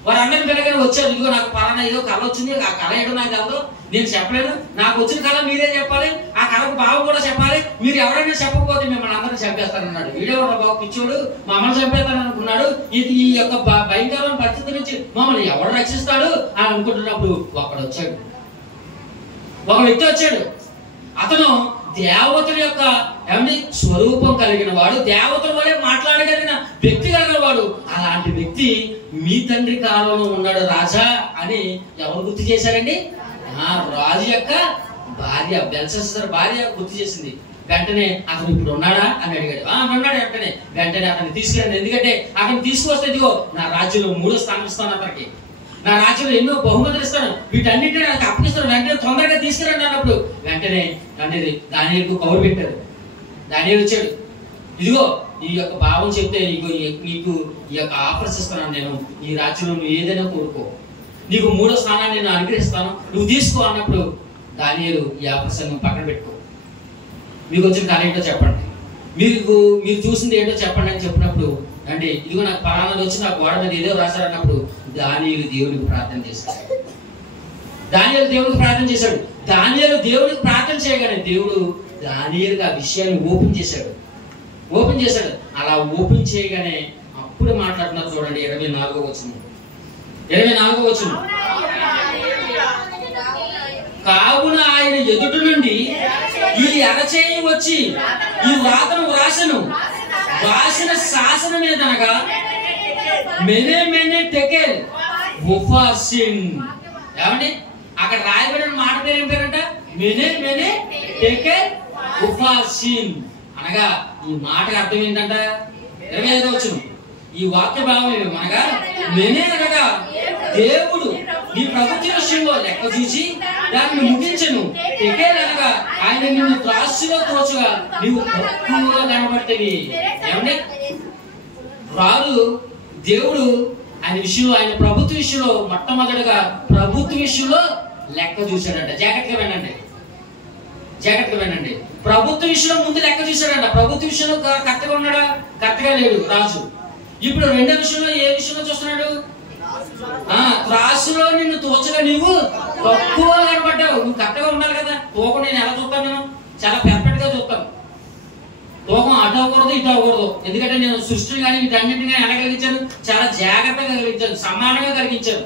వారందరినీ పిల్లగానే వచ్చారు. ఇదిగో నాకు పలానా ఏదో కళ వచ్చింది, ఆ కళ ఏంటో నాకు తెలదు, నేను చెప్పలేను, నాకు వచ్చిన కళ మీరే చెప్పాలి, ఆ కళకు బాబు కూడా చెప్పాలి, మీరు ఎవరైనా చెప్పకపోతే మిమ్మల్ని అందరినీ చంపేస్తానన్నాడు. వీడెవరు బాబు పిచ్చోడు, మమ్మల్ని చంపేస్తాను అనుకున్నాడు. ఈ యొక్క భయంకరమైన పరిస్థితి నుంచి మమ్మల్ని ఎవరు రక్షిస్తాడు అని అనుకుంటున్నప్పుడు ఒక వ్యక్తి వచ్చాడు. అతను దేవతల యొక్క స్వరూపం కలిగిన వాడు, దేవతల వలె మాట్లాడగలిగిన వ్యక్తి కలిగిన వాడు. అలాంటి వ్యక్తి మీ తండ్రి కాలంలో ఉన్నాడు రాజా అని ఎవరు గుర్తు చేశారండి? రాజు యొక్క భార్య, బెల్షస్సర్ భార్య గుర్తు చేసింది. వెంటనే అతను ఇప్పుడు ఉన్నాడా అని అడిగాడు. ఉన్నాడు. వెంటనే అతన్ని తీసుకురండి, ఎందుకంటే అతను తీసుకొస్తే ఇదిగో నా రాజ్యంలో 3వ స్థానం ఇస్తాను, అతనికి నా రాజ్యంలో ఎన్నో బహుమతులు ఇస్తాను, వీటన్నింటినీ నాకు అప్పగిస్తాను, వెంటనే తొందరగా తీసుకురండి అన్నప్పుడు వెంటనే అనేది దానియేలుకు కౌరు పెట్టారు. దానియేలు వచ్చాడు. ఇదిగో ఈ యొక్క భావం చెప్తే నీకు ఈ యొక్క ఆఫర్స్ ఇస్తున్నాను, నేను ఈ రాజ్యంలో నువ్వు ఏదైనా కోరుకో, నీకు 3వ స్థానాన్ని నేను అనుగ్రహిస్తాను, నువ్వు తీసుకో అన్నప్పుడు దానియేలు ఈ ఆఫర్స్ పక్కన పెట్టుకో, మీకు వచ్చిన కళ ఏంటో చెప్పండి, మీరు చూసింది ఏంటో చెప్పండి అని చెప్పినప్పుడు, అంటే ఇదిగో నాకు పలానాది వచ్చి నా గోడ మీద ఏదో రాశారన్నప్పుడు దానియేలు దేవునికి ప్రార్థన చేశాడు. దానియేలు దేవునికి ప్రార్థన చేయగానే దేవుడు దానియేలుకి ఆ విషయాన్ని ఓపెన్ చేశాడు. అలా ఓపెన్ చేయగానే అప్పుడు మాట్లాడుతున్నారు చూడండి, 24వ వచనం. కావున ఆయన ఎదుటి నుండి ఈ అరచేయి వచ్చి ఈ రాతను రాసిన శాసనం ఏదనగా మెనే టెకెల్ ఉఫాసిన్. ఏమండి అక్కడ రాయబడిన మాట పేరు ఏం పేరంట? మెనే టెకెల్ ఉఫాసిన్ అనగా ఈ మాటకి అర్థం ఏంటంట? 25వ వచనం. ఈ వాక్య భావం ఏమనగా మెనే అనగా దేవుడు నీ ప్రవృత్తి విషయంలో లెక్క చూసి దాన్ని ముగించను. టెకెల్ అనగా ఆయన నిన్ను త్రాసులో తోచుగా నీవు తక్కువగా కనబడతవి. ఏమండి రాదు దేవుడు ఆయన విషయంలో, ఆయన ప్రభుత్వ విషయంలో మొట్టమొదటిగా ప్రభుత్వ విషయంలో లెక్క చూశాడంట. జాగ్రత్తగా వినండి. ప్రభుత్వ విషయంలో ముందు లెక్క చూశాడంట. ప్రభుత్వ విషయంలో కరెక్ట్గా ఉన్నాడా? కరెక్ట్గా లేడు రాజు. ఇప్పుడు రెండో విషయంలో ఏ విషయంలో చూస్తున్నాడు? త్రాసులో నిన్ను తోచగా నీవు తక్కువ కనబడ్డావు. నువ్వు కరెక్ట్గా ఉండాలి కదా. తూకం నేను ఎలా చూస్తాను? నేను చాలా పెర్ఫెక్ట్ గా చూస్తాను. తూకం అటు అవ్వకూడదు, ఇటు అవ్వకూడదు. ఎందుకంటే నేను సృష్టిని కానీ వీటన్నింటినీ ఎలా కలిగించాను? చాలా జాగ్రత్తగా కలిగించాను, సమానంగా కలిగించాను.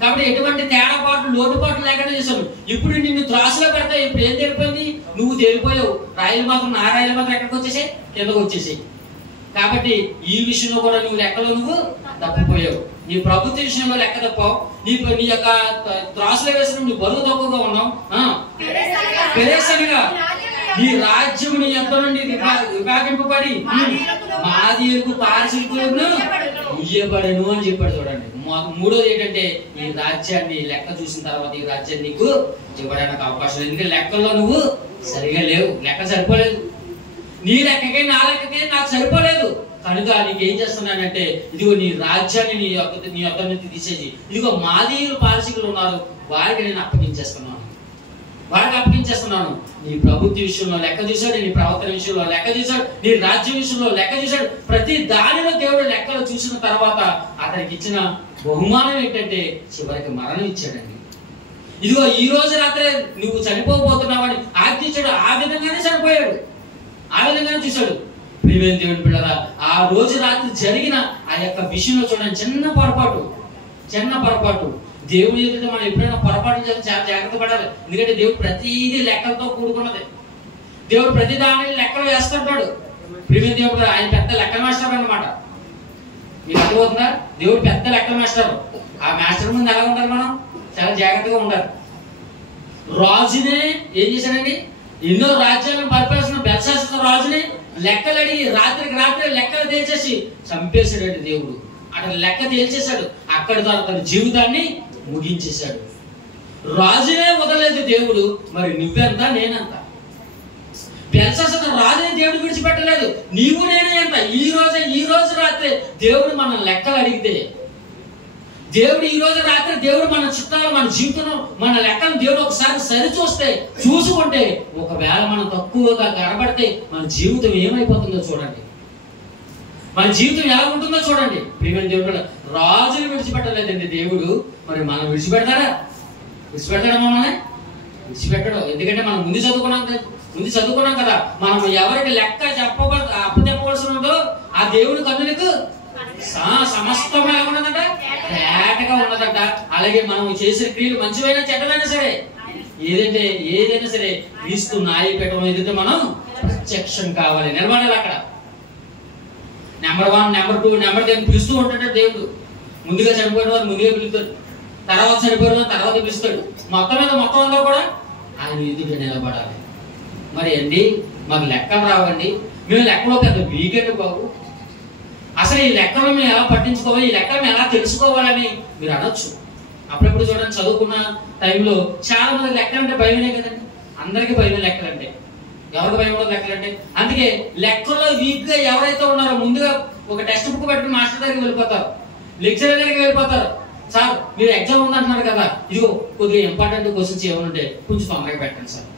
కాబట్టి ఎటువంటి తేడాపాట్లు లోటుపాట్లు లేకుండా చేశాను. ఇప్పుడు నిన్ను త్రాసులో పెడతా. ఇప్పుడు ఏం తెలిపోయింది? నువ్వు తేలిపోయావు, రాయలు మాత్రం నా రాయలు మాత్రం ఎక్కడికి వచ్చేసాయి, కిందకు వచ్చేసాయి. కాబట్టి ఈ విషయంలో కూడా నువ్వు లెక్కలో నువ్వు తప్పిపోయావు. నీ ప్రభుత్వ విషయంలో లెక్క తప్పావు. నీ యొక్క త్రాసులో వేసిన నీ బరువు తక్కువగా ఉన్నావు. పెరేసనిగా నీ రాజ్యం నీ యొక్క నుండి విభాగింపబడి మాదీయులకు పారసీకులను ఇయ్యబడను అని చెప్పాడు. చూడండి, మూడోది ఏంటంటే ఈ రాజ్యాన్ని లెక్క చూసిన తర్వాత ఈ రాజ్యాన్ని నీకు ఇవ్వడానికి అవకాశం లేదు. ఎందుకంటే లెక్కల్లో నువ్వు సరిగా లేవు, లెక్క సరిపోలేదు. నీ లెక్కకే నా లెక్కకే నాకు సరిపోలేదు. కనుక నీకు ఏం చేస్తున్నానంటే ఇదిగో నీ రాజ్యాన్ని నీ యొక్క నుంచి తీసేసి ఇదిగో మాదీయులు పారసీకులు ఉన్నారు, వారికి నేను అప్పగించేస్తున్నాను. నీ ప్రభుత్వ విషయంలో లెక్క చూశాడు, నీ ప్రవర్తన విషయంలో లెక్క చూశాడు, నీ రాజ్యం విషయంలో లెక్క చూశాడు. ప్రతి దానిలో దేవుడు లెక్కలు చూసిన తర్వాత అతనికి ఇచ్చిన బహుమానం ఏంటంటే చివరికి మరణం ఇచ్చాడండి. ఇదిగో ఈ రోజు రాత్రి నువ్వు చనిపోబోతున్నావని ఆజ్ఞించాడు. ఆ విధంగానే చనిపోయాడు, ఆ విధంగానే చూశాడు. ప్రియమైన దేవుని పిల్లరా, ఆ రోజు రాత్రి జరిగిన ఆ యొక్క విషయంలో చూడండి, చిన్న పొరపాటు. దేవుని ఎదుట మనం ఎప్పుడైనా పొరపాటు చేస్తే చాలా జాగ్రత్త పడాలి. ఎందుకంటే దేవుడు ప్రతిదీ లెక్కలతో కూడుకున్నది. దేవుడు ప్రతి దానిని లెక్కలు వేస్తుంటాడు. ప్రియమైన దేవుడు ఆయన పెద్ద లెక్క మాస్టర్ అన్నమాట. మీకు అర్థమవుతుందా? దేవుడు పెద్ద లెక్క మాస్టర్. ఆ మాస్టర్ ముందు ఎలా ఉండాలి? మనం చాలా జాగ్రత్తగా ఉండాలి. రాజునే ఏం చేశాడండి? ఎన్నో రాజ్యాలను పరిపాలిస్తున్న బెల్షస్సర్ రాజుని లెక్కలు అడిగి రాత్రికి రాత్రి లెక్కలు తేల్చేసి చంపేశాడండి దేవుడు. అతను లెక్క తేల్చేశాడు. అక్కడ తన జీవితాన్ని ముగించేశాడు. రాజునే వదలలేదు దేవుడు, మరి నువ్వెంత నేనంత. బెల్షస్సర్ రాజుని దేవుడు విడిచిపెట్టలేదు, నీవు నేనే అంత. ఈ రోజు రాత్రి దేవుడు మన లెక్కలు అడిగితే, దేవుడు ఈ రోజు రాత్రి దేవుడు మన చిత్తాలు, మన జీవితంలో మన లెక్కను దేవుడు ఒకసారి చూసుకుంటే ఒకవేళ మనం తక్కువగా కనబడితే మన జీవితం ఏమైపోతుందో చూడండి, మన జీవితం ఎలా ఉంటుందో చూడండి. ప్రియమైన దేవుడు రాజుని విడిచిపెట్టలేదండి దేవుడు, మరి మనం విడిచిపెడతాడా? మమ్మల్ని విడిచిపెట్టడు. ఎందుకంటే మనం ముందు చదువుకున్నాం కదా, మనం ఎవరికి లెక్క అప్పచెప్పవలసి ఉందో ఆ దేవుడి కన్నులకు సమస్తం ఎలా ఉన్నదంట, తేటగా ఉన్నదంట. అలాగే మనం చేసిన క్రియలు మంచివైనా చెడ్డమైనా సరే, ఏదైనా సరే క్రీస్తు న్యాయపీఠం ఏదైతే మనం ప్రత్యక్షం కావాలి, నిలబడాలి. అక్కడ నెంబర్ 1, నెంబర్ 2, నెంబర్ 10 పిలుస్తూ ఉంటాడు దేవుడు. ముందుగా చనిపోయిన వారు ముందుగా పిలుస్తాడు, తర్వాత చనిపోయిన వారు తర్వాత పిలుస్తాడు. మొత్తం అంతా కూడా ఆయన ఎదుట నిలబడాలి. మరి అండి మాకు లెక్కలు రావండి, మేము లెక్కలో పెద్ద వీకెండ్ బాబు, అసలు ఈ లెక్కలు మేము ఎలా పట్టించుకోవాలి, ఈ లెక్కలు మేము ఎలా తెలుసుకోవాలని మీరు అనొచ్చు. అప్పుడప్పుడు చూడండి, చదువుకున్న టైంలో చాలా మంది లెక్కలు అంటే భయమే కదండి. అందరికీ భయమే లెక్కలు అంటే. ఎవరికి భయం ఉండదు లెక్కలు అంటే? అందుకే లెక్కల్లో వీక్ గా ఎవరైతే ఉన్నారో ముందుగా ఒక టెక్స్ట్ బుక్ పెట్టుకుని మాస్టర్ దగ్గరికి వెళ్ళిపోతారు, లెక్చరర్ దగ్గరికి వెళ్ళిపోతారు. సార్ మీరు ఎగ్జామ్ ఉందంటున్నారు కదా, ఇదిగో కొద్దిగా ఇంపార్టెంట్ క్వశ్చన్స్ ఏమైనా ఉంటే కొంచెం తొందరగా పెట్టండి సార్.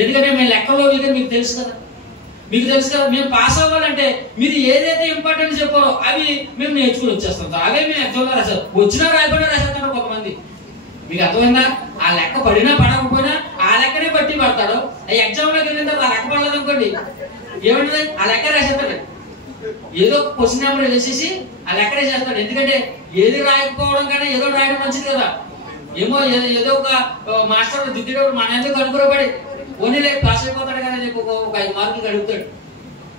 ఎందుకంటే మేము లెక్కల్లో వీక్ మీకు తెలుసు కదా, మేము పాస్ అవ్వాలంటే మీరు ఏదైతే ఇంపార్టెంట్ చెప్పారో అవి మేము నేర్చుకుని వచ్చేస్తాం సార్. అవే మేము ఎగ్జామ్లో రాశారు, వచ్చినా రాయబడినా రాసేస్తాడు కొంతమంది. మీకు అర్థమైందా? ఆ లెక్క పడినా పడకపోయినా ఆ లెక్కనే బట్టి పడతాడు. ఎగ్జామ్ లోకి వెళ్ళిన తర్వాత ఆ లెక్క పడలేదు అనుకోండి, ఏమంటే ఆ లెక్క రాసేస్తాడు. ఏదో క్వశ్చన్ నెంబర్ వేసేసి ఆ లెక్క రాసేస్తాడు. ఎందుకంటే ఏది రాయకపోవడం కానీ ఏదో రాయడం మంచిది కదా. ఏదో ఒక మాస్టర్ దిద్దేటప్పుడు మన ఎందుకు అనుకురబడి ఓన్లీ పాస్ అయిపోతాడు కదా చెప్పి ఒక 5 మార్కులు అడుగుతాడు.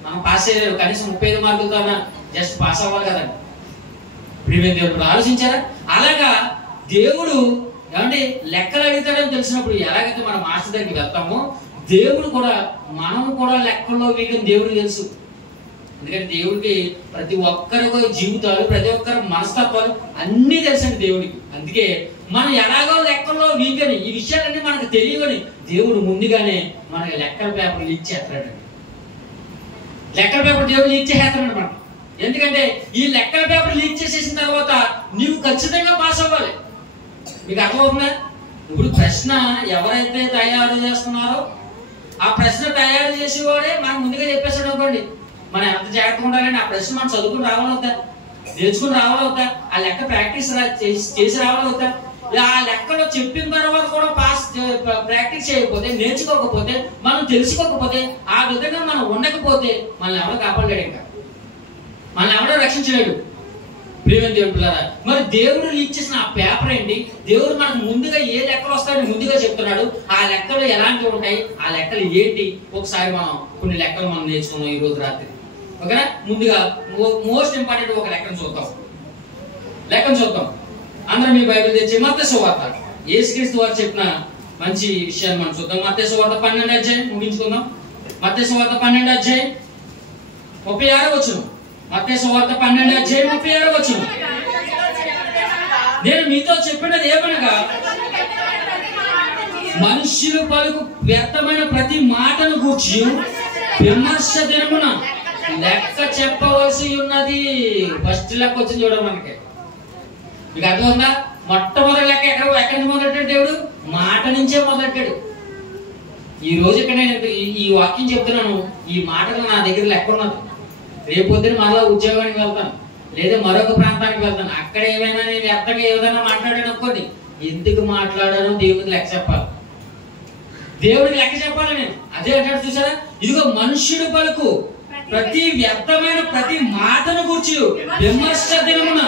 మనం పాస్ చేయలేరు, కనీసం 35 మార్కులతో జస్ట్ పాస్ అవ్వాలి కదండి. ప్రియమైన దేవుడు ఆలోచించారా? అలాగా దేవుడు ఏమంటే లెక్కలు అడుగుతాడని తెలిసినప్పుడు ఎలాగైతే మనం మాస్టర్ దగ్గరికి వెళ్తామో దేవుడు కూడా మనం కూడా లెక్కల్లో వీటిని దేవుడికి తెలుసు. ఎందుకంటే దేవుడికి ప్రతి ఒక్కరి జీవితాలు, ప్రతి ఒక్కరి మనస్తత్వాలు అన్నీ తెలుసండి దేవుడికి. అందుకే మనం ఎలాగో లెక్కల్లో వీకని ఈ విషయాలన్నీ మనకు తెలియని దేవుడు ముందుగానే మనకి లెక్కల పేపర్ లీక్ చేస్తాడండి. లెక్కల పేపర్ దేవుడు లీక్ చేసేస్తాడు మనం. ఎందుకంటే ఈ లెక్కల పేపర్ లీక్ చేసేసిన తర్వాత నీవు ఖచ్చితంగా పాస్ అవ్వాలి. మీకు అర్థమవుతుందా? ఇప్పుడు ప్రశ్న ఎవరైతే తయారు చేస్తున్నారో ఆ ప్రశ్న తయారు చేసేవాడే మనకు ముందుగా చెప్పేస్తాడు అనుకోండి. మనం ఎంత జాగ్రత్తగా ఉండాలండి, ఆ ప్రశ్న మనం చదువుకుని రావాలవుతా, నేర్చుకుని రావాలవుతా, ఆ లెక్క ప్రాక్టీస్ చేసి రావాలవుతా. ఆ లెక్కలో చెప్పిన తర్వాత కూడా ప్రాక్టీస్ చేయకపోతే, నేర్చుకోకపోతే, మనం తెలుసుకోకపోతే, ఆ విధంగా మనం ఉండకపోతే మనల్ని ఎవరో కాపాడలేడు, ఇంకా మనల్ని ఎవరో రక్షించలేడు. ప్రియమైన దేవుని పిల్లరా, మరి దేవుడు లీక్ చేసిన ఆ పేపర్ ఏంటి? దేవుడు మనకు ముందుగా ఏ లెక్కలు వస్తాయని ముందుగా చెప్తున్నాడు. ఆ లెక్కలు ఎలాంటివి ఉంటాయి, ఆ లెక్కలు ఏంటి? ఒకసారి మనం కొన్ని లెక్కలు మనం నేర్చుకున్నాం ఈ రోజు రాత్రి. ఓకేనా? ముందుగా మోస్ట్ ఇంపార్టెంట్ ఒక లెక్కను చూద్దాం. అందరం మీ బైబిల్ తెచ్చి మత్తయి సువార్త, యేసుక్రీస్తు వారు చెప్పిన మంచి విషయాన్ని మనం చూద్దాం. మత్తయి సువార్త 12వ అధ్యాయం ముగించుకుందాం. మత్తయి సువార్త 12వ అధ్యాయం 36వ వచనం. మత్తయి సువార్త 12వ అధ్యాయం 36వ వచనం. నేను మీతో చెప్పినది ఏమనగా, మనుష్యులు పలుకు వ్యర్థమైన ప్రతి మాటను గూర్చి విమర్శ దినమున లెక్క చెప్పవలసి ఉన్నది. ఫస్ట్ లెక్క వచ్చింది చూడండి మనకి. మీకు అర్థమవుతుందా? మొట్టమొదటి లెక్క ఎక్కడి నుంచి మొదలెట్టాడు? దేవుడు మాట నుంచే మొదలెట్టాడు. ఈ రోజు ఇక్కడ నేను ఈ వాక్యం చెప్తున్నాను, ఈ మాటలు నా దగ్గర లెక్క ఉన్నది. రేపు పొద్దున మరో ఉద్యోగానికి వెళ్తాను, లేదా మరొక ప్రాంతానికి వెళ్తాను. అక్కడ ఏమైనా నేను వ్యర్థంగా ఏదైనా మాట్లాడాను అనుకోండి, ఎందుకు మాట్లాడానో దేవుడికి లెక్క చెప్పాలి. దేవుడికి లెక్క చెప్పాలి నేను. అదే అంటాడు చూసారా, ఇదిగో మనుష్యుడు పలుకు ప్రతి వ్యర్థమైన ప్రతి మాటను కూర్చి విమర్శ దినమున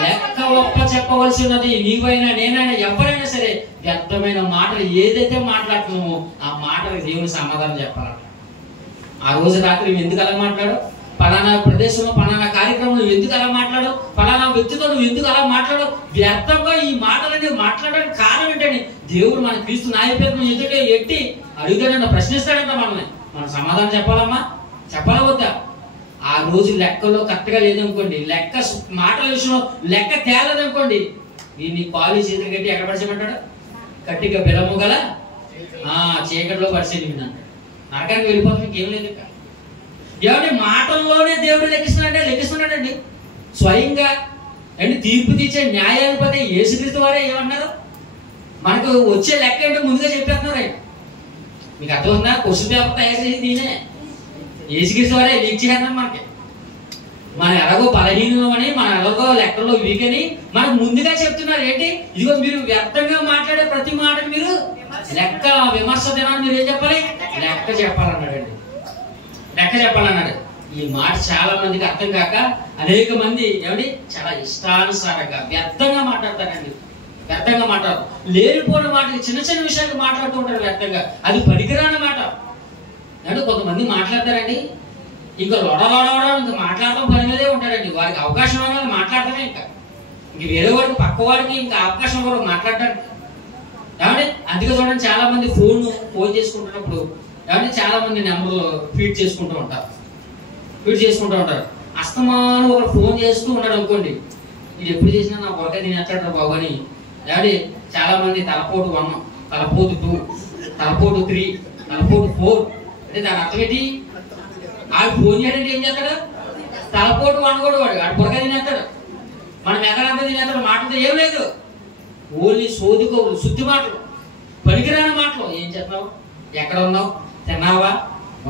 లెక్క ఒప్ప చెప్పవలసి ఉన్నది. నీవైనా నేనైనా ఎవరైనా సరే వ్యర్థమైన మాటలు ఏదైతే మాట్లాడుతున్నామో ఆ మాటలకు దేవుని సమాధానం చెప్పాలంట. ఆ రోజు రాత్రి నువ్వు ఎందుకు అలా మాట్లాడు, పలానా ప్రదేశంలో పలానా కార్యక్రమంలో ఎందుకు అలా మాట్లాడు, పలానా వ్యక్తితో నువ్వు ఎందుకు అలా మాట్లాడు, వ్యర్థంగా ఈ మాటలన్నీ మాట్లాడడానికి కారణం ఏంటని దేవుడు మన క్రీస్తు నాయకులను ఎదుటే ఎట్టి అడుగుతాడంట, ప్రశ్నిస్తాడంట. మనల్ని మనం సమాధానం చెప్పాలమ్మా, చెప్పాలా వద్దా? ఆ రోజు లెక్కలో కరెక్ట్గా లేదనుకోండి, లెక్క మాటల విషయంలో లెక్క తేలేదనుకోండి, వీడిని కాలేజ్ చేతులు కట్టి ఎక్కడ పరిచయమంటాడు? గట్టిగా బెలము గల చీకటిలో పరిచయం అంటాడు. నరకానికి వెళ్ళిపోతాం, ఇంకేం లేదు. ఎవరి మాటల్లోనే దేవుడు లెక్కిస్తున్నాడండి. స్వయంగా అండి తీర్పు తీర్చే న్యాయాధిపతి యేసుక్రీస్తు వారే ఏమన్నారు? మనకు వచ్చే లెక్క ఏంటో ముందుగా చెప్పేస్తున్నారు ఆయన. మీకు అర్థమవుతుందా? క్వశ్చన్ పేపర్ తయారు చేసి దీనే యేసుక్రీస్తు వారే లీక్ చేస్తున్నారు మనకి. మన ఎలాగో బలహీనం అని, మన ఎలాగో లెక్కల్లో వీక్ అని మనకు ముందుగా చెప్తున్నారు. ఏంటి? ఇదిగో మీరు వ్యర్థంగా మాట్లాడే ప్రతి మాటకు మీరు లెక్క, విమర్శ దినాన్ని మీరు ఏం చెప్పాలి? లెక్క చెప్పాలన్నాడండి. లెక్క చెప్పాలన్నాడు. ఈ మాట చాలా మందికి అర్థం కాక అనేక మంది ఏమండి చాలా ఇష్టానుసారంగా వ్యర్థంగా మాట్లాడతారండి. వ్యర్థంగా మాట్లాడతారు, లేనిపోయిన మాటలు, చిన్న చిన్న విషయాలు మాట్లాడుతూ ఉంటారు వ్యర్థంగా. అది పనికిరాని మాట. అంటే కొంతమంది మాట్లాడతారండి, ఇంకా లొడలొడ ఇంకా మాట్లాడటం పని మీదే ఉంటారండి. వారికి అవకాశం అనేది మాట్లాడతానే, ఇంక వేరే వాడికి పక్క వాడికి ఇంకా అవకాశం కూడా మాట్లాడటానికి. ఏమంటే అందుకే చూడండి, చాలా మంది ఫోన్ చేసుకుంటున్నప్పుడు ఏమంటే చాలా మంది నెంబర్లు ఫీడ్ చేసుకుంటూ ఉంటారు. అస్తమానం ఒకరు ఫోన్ చేస్తూ ఉన్నాడు అనుకోండి, ఇది ఎప్పుడు చేసినా నా వర్గ తినేస్తాడు బాబు అని. ఏమంటే చాలా మంది తలపోటు 1, తలపోటు 2, తలపోటు 3, తలపోటు 4 అంటే దాని అర్థం ఏంటి? ఆడు ఫోన్ చేయడానికి ఏం చేస్తాడు? తలపోటు 1 కూడా వాడు బుర్గ తినేస్తాడు. మన మెగలంతా తినేస్తాడు. మాటలతో ఏం లేదు, ఓన్లీ సోదుకోవులు, శుద్ధి మాటలు, పనికిరాని మాటలు. ఏం చేస్తున్నావు, ఎక్కడ ఉన్నావు, తిన్నావా,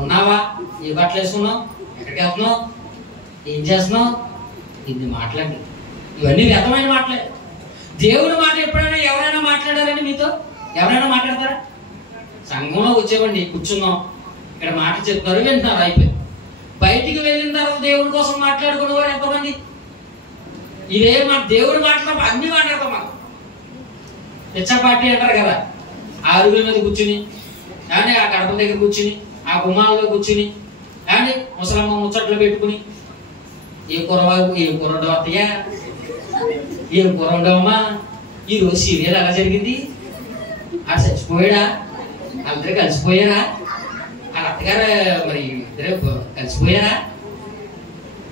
ఉన్నావా, ఏ బట్టలు వేసుకున్నావు, ఎక్కడికి వెళ్తున్నావు, ఏం చేస్తున్నావు, ఇన్ని మాటలండి. ఇవన్నీ వ్యర్థమైన మాటలే. దేవుడి మాట ఎప్పుడైనా ఎవరైనా మాట్లాడారండి మీతో? ఎవరైనా మాట్లాడతారా? సంఘంలో వచ్చేవండి, కూర్చున్నాం, ఇక్కడ మాట చెప్తారు, వింటున్నారు, అయిపోయి బయటికి వెళ్ళిన తర్వాత దేవుడి కోసం మాట్లాడుకునేవారు ఎంతమంది? ఇదే మన దేవుడు మాట్లాడతాం, అన్ని మాట్లాడతాం. మనం పిచ్చ పార్టీ అంటారు కదా, ఆ అరుగుల మీద కూర్చుని, కానీ ఆ గడప దగ్గర కూర్చుని, ఆ గుమ్మాలలో కూర్చుని, కానీ ముసలమ్మ ముచ్చట్లు పెట్టుకుని, ఏ కూరడో అత్తయ్యా, ఏం కూర ఉండవమ్మా, ఈరోజు సీరియల్ అలా జరిగింది, ఆడు చచ్చిపోయాడా, వాళ్ళిద్దరు కలిసిపోయారా, వాళ్ళ అత్తగారు మరి ఇద్దరు కలిసిపోయారా,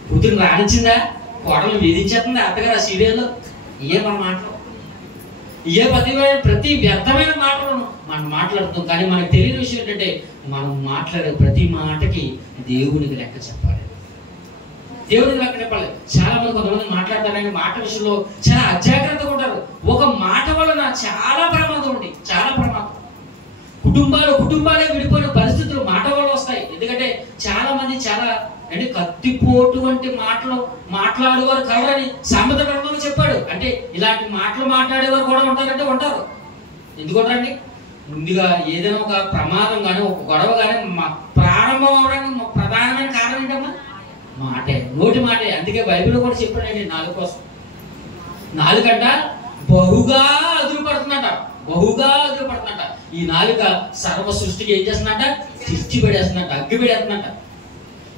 కూతురు రానిచ్చిందా, కోడలు వేధించేస్తుందా అత్తగారు ఆ సీరియల్లో. ఇయే మన మాటలు, ఇయే ప్రతి వ్యర్థమైన మాటలను మనం మాట్లాడుతాం. కానీ మనకు తెలియని విషయం ఏంటంటే, మనం మాట్లాడే ప్రతి మాటకి దేవునికి లెక్క చెప్పాలి. దేవుడికి లెక్క చెప్పాలి. చాలా మంది కొంతమంది మాట్లాడతారని మాట విషయంలో చాలా అజాగ్రత్తగా ఉంటారు. ఒక మాట వలన చాలా ప్రమాదం ఉంది, చాలా ప్రమాదం. కుటుంబాలే విడిపోయిన పరిస్థితులు మాట వల్ల వస్తాయి. ఎందుకంటే చాలా మంది చాలా అంటే కత్తిపోటు వంటి మాటలు మాట్లాడేవారు కావాలని సామెత గ్రంథంలో చెప్పాడు. అంటే ఇలాంటి మాటలు మాట్లాడేవారు కూడా ఉంటారంటే ఉంటారు. ఎందుకుంటారండి? ముందుగా ఏదైనా ఒక ప్రమాదం కానీ, ఒక గొడవ కానీ ప్రారంభం అవడానికి ప్రధానమైన కారణం ఏంటమ్మా? మాటే, నోటి మాటే. అందుకే బైబిల్లో కూడా చెప్పాడండి 4 కోసం. నాలుకంట బహుగా అదురుపడుతుందంట, బహుగా అదురుపడుతుందంట. ఈ నాలుక సర్వ సృష్టికి ఏం చేస్తుందంట? తిష్టి పెడేస్తుందంట, అగ్గి పెడేస్తుందంట.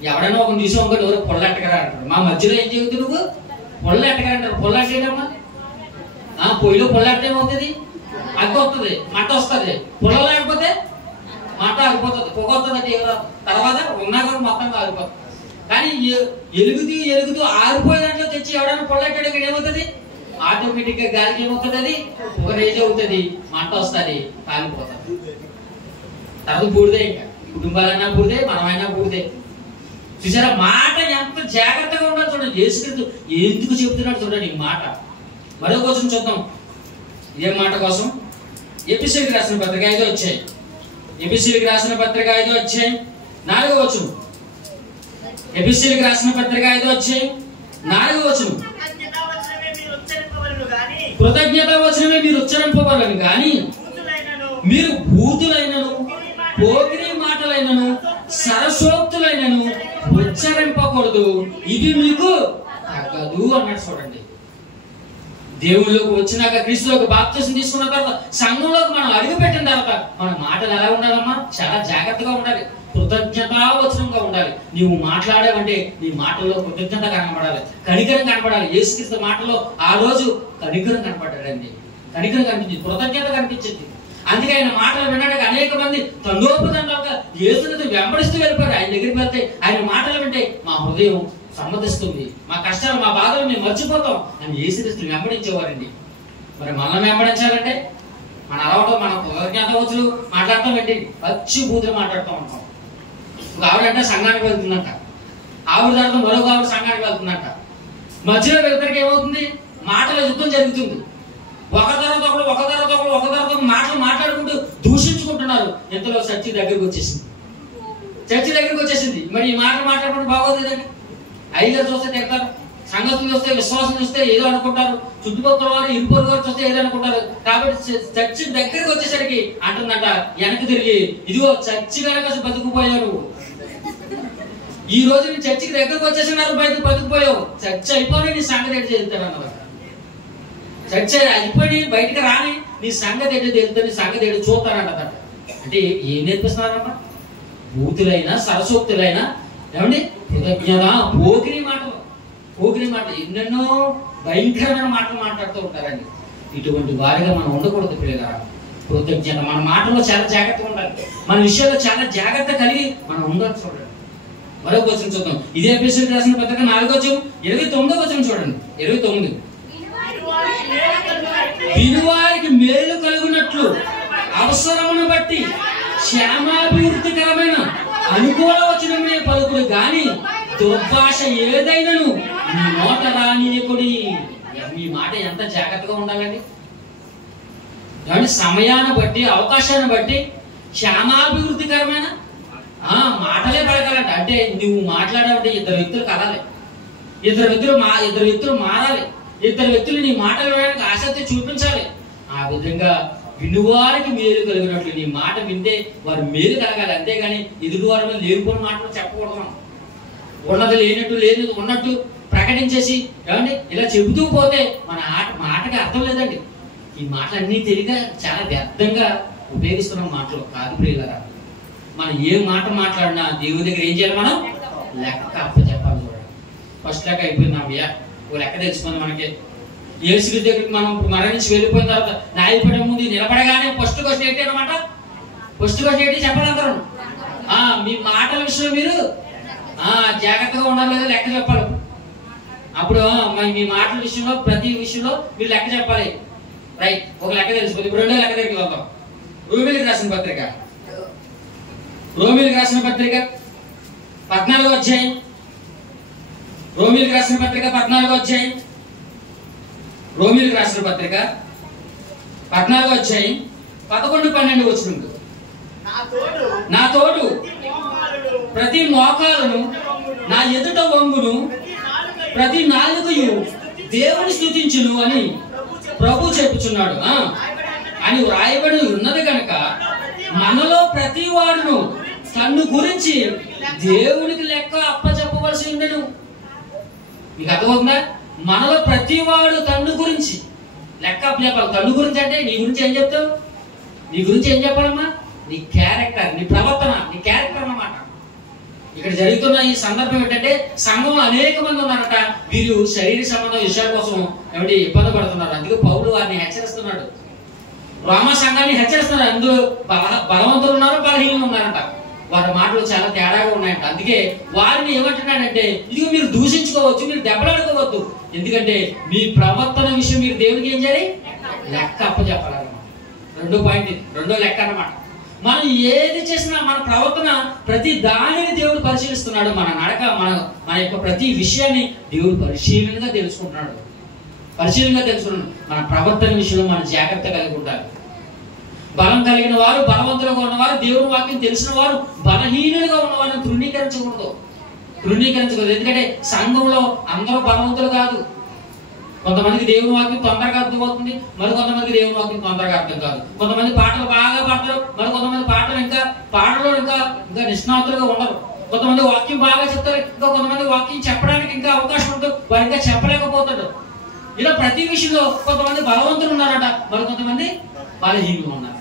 ఎవడైనా ఒక నిమిషం ఒకటి ఎవరు పొల్లెట్టకరా అంటారు. మా మధ్యలో ఏం చెబుతుంది? నువ్వు పొల్లెట్టకరా అంటారు. పొల్లెట్టేటమ్మా పొయ్యిలో పొల్లెట్ట ఏమవుతుంది? అగ్గి వస్తుంది, మంట వస్తుంది. పొల్ల లేకపోతే మంట ఆగిపోతుంది, పొగ వస్తుంది. తర్వాత ఉన్నా కూడా మొత్తం ఆగిపోతుంది. కానీ ఎలుగుతూ ఆరిపోయే దాంట్లో తెచ్చి ఎవడైనా పొల్లెట్టాడు ఇక్కడ ఏమవుతుంది? ఆటోమేటిక్ గా గాలికి ఏమవుతుంది? అది పొగ రేజ్ అవుతుంది, మంట వస్తుంది, కాలిపోతుంది. తర్వాత బూడిదే. ఇంకా కుటుంబాలైనా బూడిదే, మనమైనా బూడిదే. చూసారా మాట ఎంత జాగ్రత్తగా ఉండాలి చూడండి. యేసుక్రీస్తు ఎందుకు చెబుతున్నాడు చూడండి ఈ మాట. మరో కోసం చూద్దాం. ఇదే మాట కోసం ఎఫెసీయులకు రాసిన పత్రిక 5వ అధ్యాయం, ఎఫెసీయులకు రాసిన పత్రిక 5వ అధ్యాయం 4వ వచనం. ఎఫెసీయులకు రాసిన పత్రిక 5వ అధ్యాయం 4వ వచనం. కృతజ్ఞత వచనమే మీరు ఉచ్చరింపవలను కానీ మీరు భూతులైనను పోకిరి మాటలైనను సరసోక్తులైనను ఉచ్చరింపకూడదు, ఇది మీకు తగ్గదు అన్నాడు. చూడండి, దేవుళ్ళలోకి వచ్చినాక, క్రీస్తులోకి బాప్తిసం తీసుకున్న తర్వాత, సంఘంలోకి మనం అడుగు పెట్టిన తర్వాత మన మాటలు ఎలా ఉండాలమ్మా? చాలా జాగ్రత్తగా ఉండాలి, కృతజ్ఞతావచనంగా ఉండాలి. నీవు మాట్లాడావంటే నీ మాటల్లో కృతజ్ఞత కనపడాలి, కనికరం కనపడాలి. యేసుక్రీస్తు మాటలో ఆ రోజు కనికరం కనపడ్డాడండి, కనికరం కనిపించింది, కృతజ్ఞత కనిపించింది. అందుకే ఆయన మాటలు వినడానికి అనేక మంది తండోపతండాలుగా యేసుని వెంబడిస్తూ వెళ్ళిపోయారు. ఆయన దగ్గరికి వెళ్తే ఆయన మాటలు వింటే మా హృదయం సమ్మతిస్తుంది, మా కష్టాలు మా బాధలు మేము మర్చిపోతాం అని యేసుక్రీస్తుని వెంబడించేవారండి. మరి మనల్ని వెంబడించాలంటే మన అలవాటు, మన కృతజ్ఞతావచనాలు మాట్లాడతాం ఏంటి? పచ్చి బూతులు మాట్లాడుతూ ఉంటాం. ఒక ఆవిడంటే సంఘానికి వెళ్తుందంట, ఆవిడ తర్వాత మరొక ఆవిడ సంఘానికి వెళ్తుందంట. మధ్యలో వెళ్తానికి ఏమవుతుంది? మాటల యుద్ధం జరుగుతుంది. ఒక తర్వాత ఒకరు మాటలు మాట్లాడుకుంటూ దూషించుకుంటున్నారు. ఎంతలో చర్చి దగ్గరికి వచ్చేసింది. మరి ఈ మాటలు మాట్లాడుకుంటూ బాగోదు కదండి. అయ్యగారు చూస్తే తిడతారు, సంగతులు చూస్తే, విశ్వాసం చూస్తే ఏదో అనుకుంటారు, చుట్టుపక్కల వారు ఇరుపొరు వారు చూస్తే ఏదో అనుకుంటారు. కాబట్టి చర్చి దగ్గరికి వచ్చేసరికి అంటుందంట వెనక్కి తిరిగి, ఇదిగో చర్చి కనుక బతుకుపోయావు, ఈ రోజు నీ చర్చికి దగ్గరకు వచ్చేసినారు, బయటకు బతుకుపోయావు, చర్చ అయిపోయి నీ సంగతి ఏంటి చెల్తాడు అన్నమాట. చర్చ అయిపోయి బయటకు రాని నీ సంగతి ఏంటో తెలుస్తుంది, నీ సంగతి ఏంటో చూస్తానంట. అంటే ఏం నేర్పిస్తున్నారమ్మా? బూతులైనా సరసోక్తులైనా ఏమండి కృతజ్ఞత, పోకిరి మాటలు, ఎన్నెన్నో భయంకరమైన మాటలు మాట్లాడుతూ ఉంటారండి. ఇటువంటి వారిగా మనం ఉండకూడదు పిల్లగారా. కృతజ్ఞత, మన మాటల్లో చాలా జాగ్రత్తగా ఉండాలి, మన విషయాల్లో చాలా జాగ్రత్త కలిగి మనం ఉండాలి. చూడండి మరో వచనం చూద్దాం. ఇదే ఎఫెసీయులకు రాసిన పత్రిక 4వ అధ్యాయం 29వ వచనం చూడండి. 29 వినువారికి మేలు కలుగునట్లు అవసరమును బట్టి క్షేమాభివృద్ధికరమైన అనుకూల వచనమే పలుకుడు గాని దుర్భాష ఏదైనను మీ నోట రానియకుడి. మీ మాట ఎంత జాగ్రత్తగా ఉండాలండి. సమయాన్ని బట్టి, అవకాశాన్ని బట్టి క్షేమాభివృద్ధికరమైన మాటలే పలకాలంట. అంటే నువ్వు మాట్లాడాలంటే ఇద్దరు వ్యక్తులు కలాలి, ఇద్దరు వ్యక్తులు మారాలి, ఇద్దరు వ్యక్తులు నీ మాటలు వినడానికి ఆసక్తి చూపించాలి. ఆ విధంగా వినువారికి మేలు కలిగినట్లు నీ మాట వింటే వారు మేలు కలగాలి. అంతేగాని ఎదుటివారి మీద లేనిపోయిన మాటలు చెప్పకూడదు. ఉన్నది లేనట్టు, లేనిది ఉన్నట్టు ప్రకటించేసి ఏమండి ఇలా చెబుతూ పోతే మన మాటకి అర్థం లేదండి. ఈ మాటలన్నీ తెలియక చాలా వ్యర్థంగా ఉపయోగిస్తున్నాం మాటలు కాదు ప్రియులారా. మనం ఏ మాట మాట్లాడినా దేవుని దగ్గర ఏం చేయాలి? మనం లెక్క అప్పచెప్పాలి. చూడండి, ఫస్ట్ లెక్క అయిపోయింది అమ్మయ్య, ఓ లెక్క తెలుసుకుంది మనకి. యేసుక్రీస్తు దగ్గరికి మనం మరణించి వెళ్ళిపోయిన తర్వాత న్యాయపీఠం ముందు నిలబడగానే ఫస్ట్ క్వశ్చన్ ఏంటి అనమాట? ఫస్ట్ క్వశ్చన్ ఏంటి చెప్పాలి అందరూ? మీ మాటల విషయంలో మీరు జాగ్రత్తగా ఉండాలి లేదా లెక్క చెప్పాలి. అప్పుడు మీ మాటల విషయంలో ప్రతి విషయంలో మీరు లెక్క చెప్పాలి. రైట్, ఒక లెక్క తెలుసుకుంది. ఇప్పుడు రెండో లెక్క దగ్గరికి వెళ్తాం. రోమీయులకు రాసిన పత్రిక 14వ అధ్యాయం, రోమీయులకు రాసిన పత్రిక 14వ అధ్యాయం, రోమీయులకు రాసిన పత్రిక 14వ అధ్యాయం 11-12 వచనములు. నా తోడు ప్రతి మోకాలును నా ఎదుట వంగును, ప్రతి నాలుకయు దేవుని స్తుతించును అని ప్రభు చెప్పుచున్నాడు అని వ్రాయబడి ఉన్నది కనుక మనలో ప్రతి వాడును తన్ను గురించి దేవునికి లెక్క అప్పచెప్పవలసి ఉండను. మీకు అర్థమవుతుందా? మనలో ప్రతివాడు తండ్రి గురించి లెక్క చెప్పాలి. తండ్రి గురించి అంటే నీ గురించి ఏం చెప్తావు? నీ గురించి ఏం చెప్పాలమ్మా? నీ క్యారెక్టర్, నీ ప్రవర్తన, నీ క్యారెక్టర్ అన్నమాట. ఇక్కడ జరుగుతున్న ఈ సందర్భం ఏంటంటే సంఘంలో అనేక మంది ఉన్నారట, వీరు శరీర సంబంధ విషయాల కోసం ఏమిటి ఇబ్బంది పడుతున్నారు. అందుకే పౌలు వారిని హెచ్చరిస్తున్నాడు, రోమా సంఘాన్ని హెచ్చరిస్తున్నారు. అందులో బలవంతులు ఉన్నారు, బలహీనలు ఉన్నారంట. వారి మాటలు చాలా తేడాగా ఉన్నాయంట. అందుకే వారిని ఏమంటున్నాడంటే ఇదిగో మీరు దూషించుకోవచ్చు, మీరు దెబ్బలాడుకోవద్దు, ఎందుకంటే మీ ప్రవర్తన విషయం మీరు దేవుడికి ఏం చేయాలి? లెక్క అప్పచెప్పాలన్నమాట. రెండో పాయింట్, రెండో లెక్క అన్నమాట. మనం ఏది చేసినా మన ప్రవర్తన ప్రతి దానిని దేవుడు పరిశీలిస్తున్నాడు. మన నడక, మన యొక్క ప్రతి విషయాన్ని దేవుడు పరిశీలనగా తెలుసుకుంటున్నాడు. మన ప్రవర్తన విషయంలో మనం జాగ్రత్త కలిగి ఉండాలి. బలం కలిగిన వారు, బలవంతులుగా ఉన్నవారు, దేవుని వాక్యం తెలిసిన వారు బలహీనులుగా ఉన్నవారిని తృణీకరించకూడదు. ఎందుకంటే సంఘంలో అందరూ బలవంతులు కాదు. కొంతమందికి దేవుని వాక్యం తొందరగా అర్థమవుతుంది, మరి కొంతమందికి దేవుని వాక్యం తొందరగా అర్థం కాదు. కొంతమంది పాటలు బాగా పాడతారు, మరి కొంతమంది పాటలు ఇంకా నిష్ణాతులుగా ఉండరు. కొంతమంది వాక్యం బాగా చెప్తారు, ఇంకా కొంతమంది వాక్యం చెప్పడానికి ఇంకా అవకాశం ఉంటుంది, వారు ఇంకా చెప్పలేకపోతాడు. ఇలా ప్రతి విషయంలో కొంతమంది బలవంతులు ఉన్నారట, మరి కొంతమంది బలహీనులు ఉన్నారట.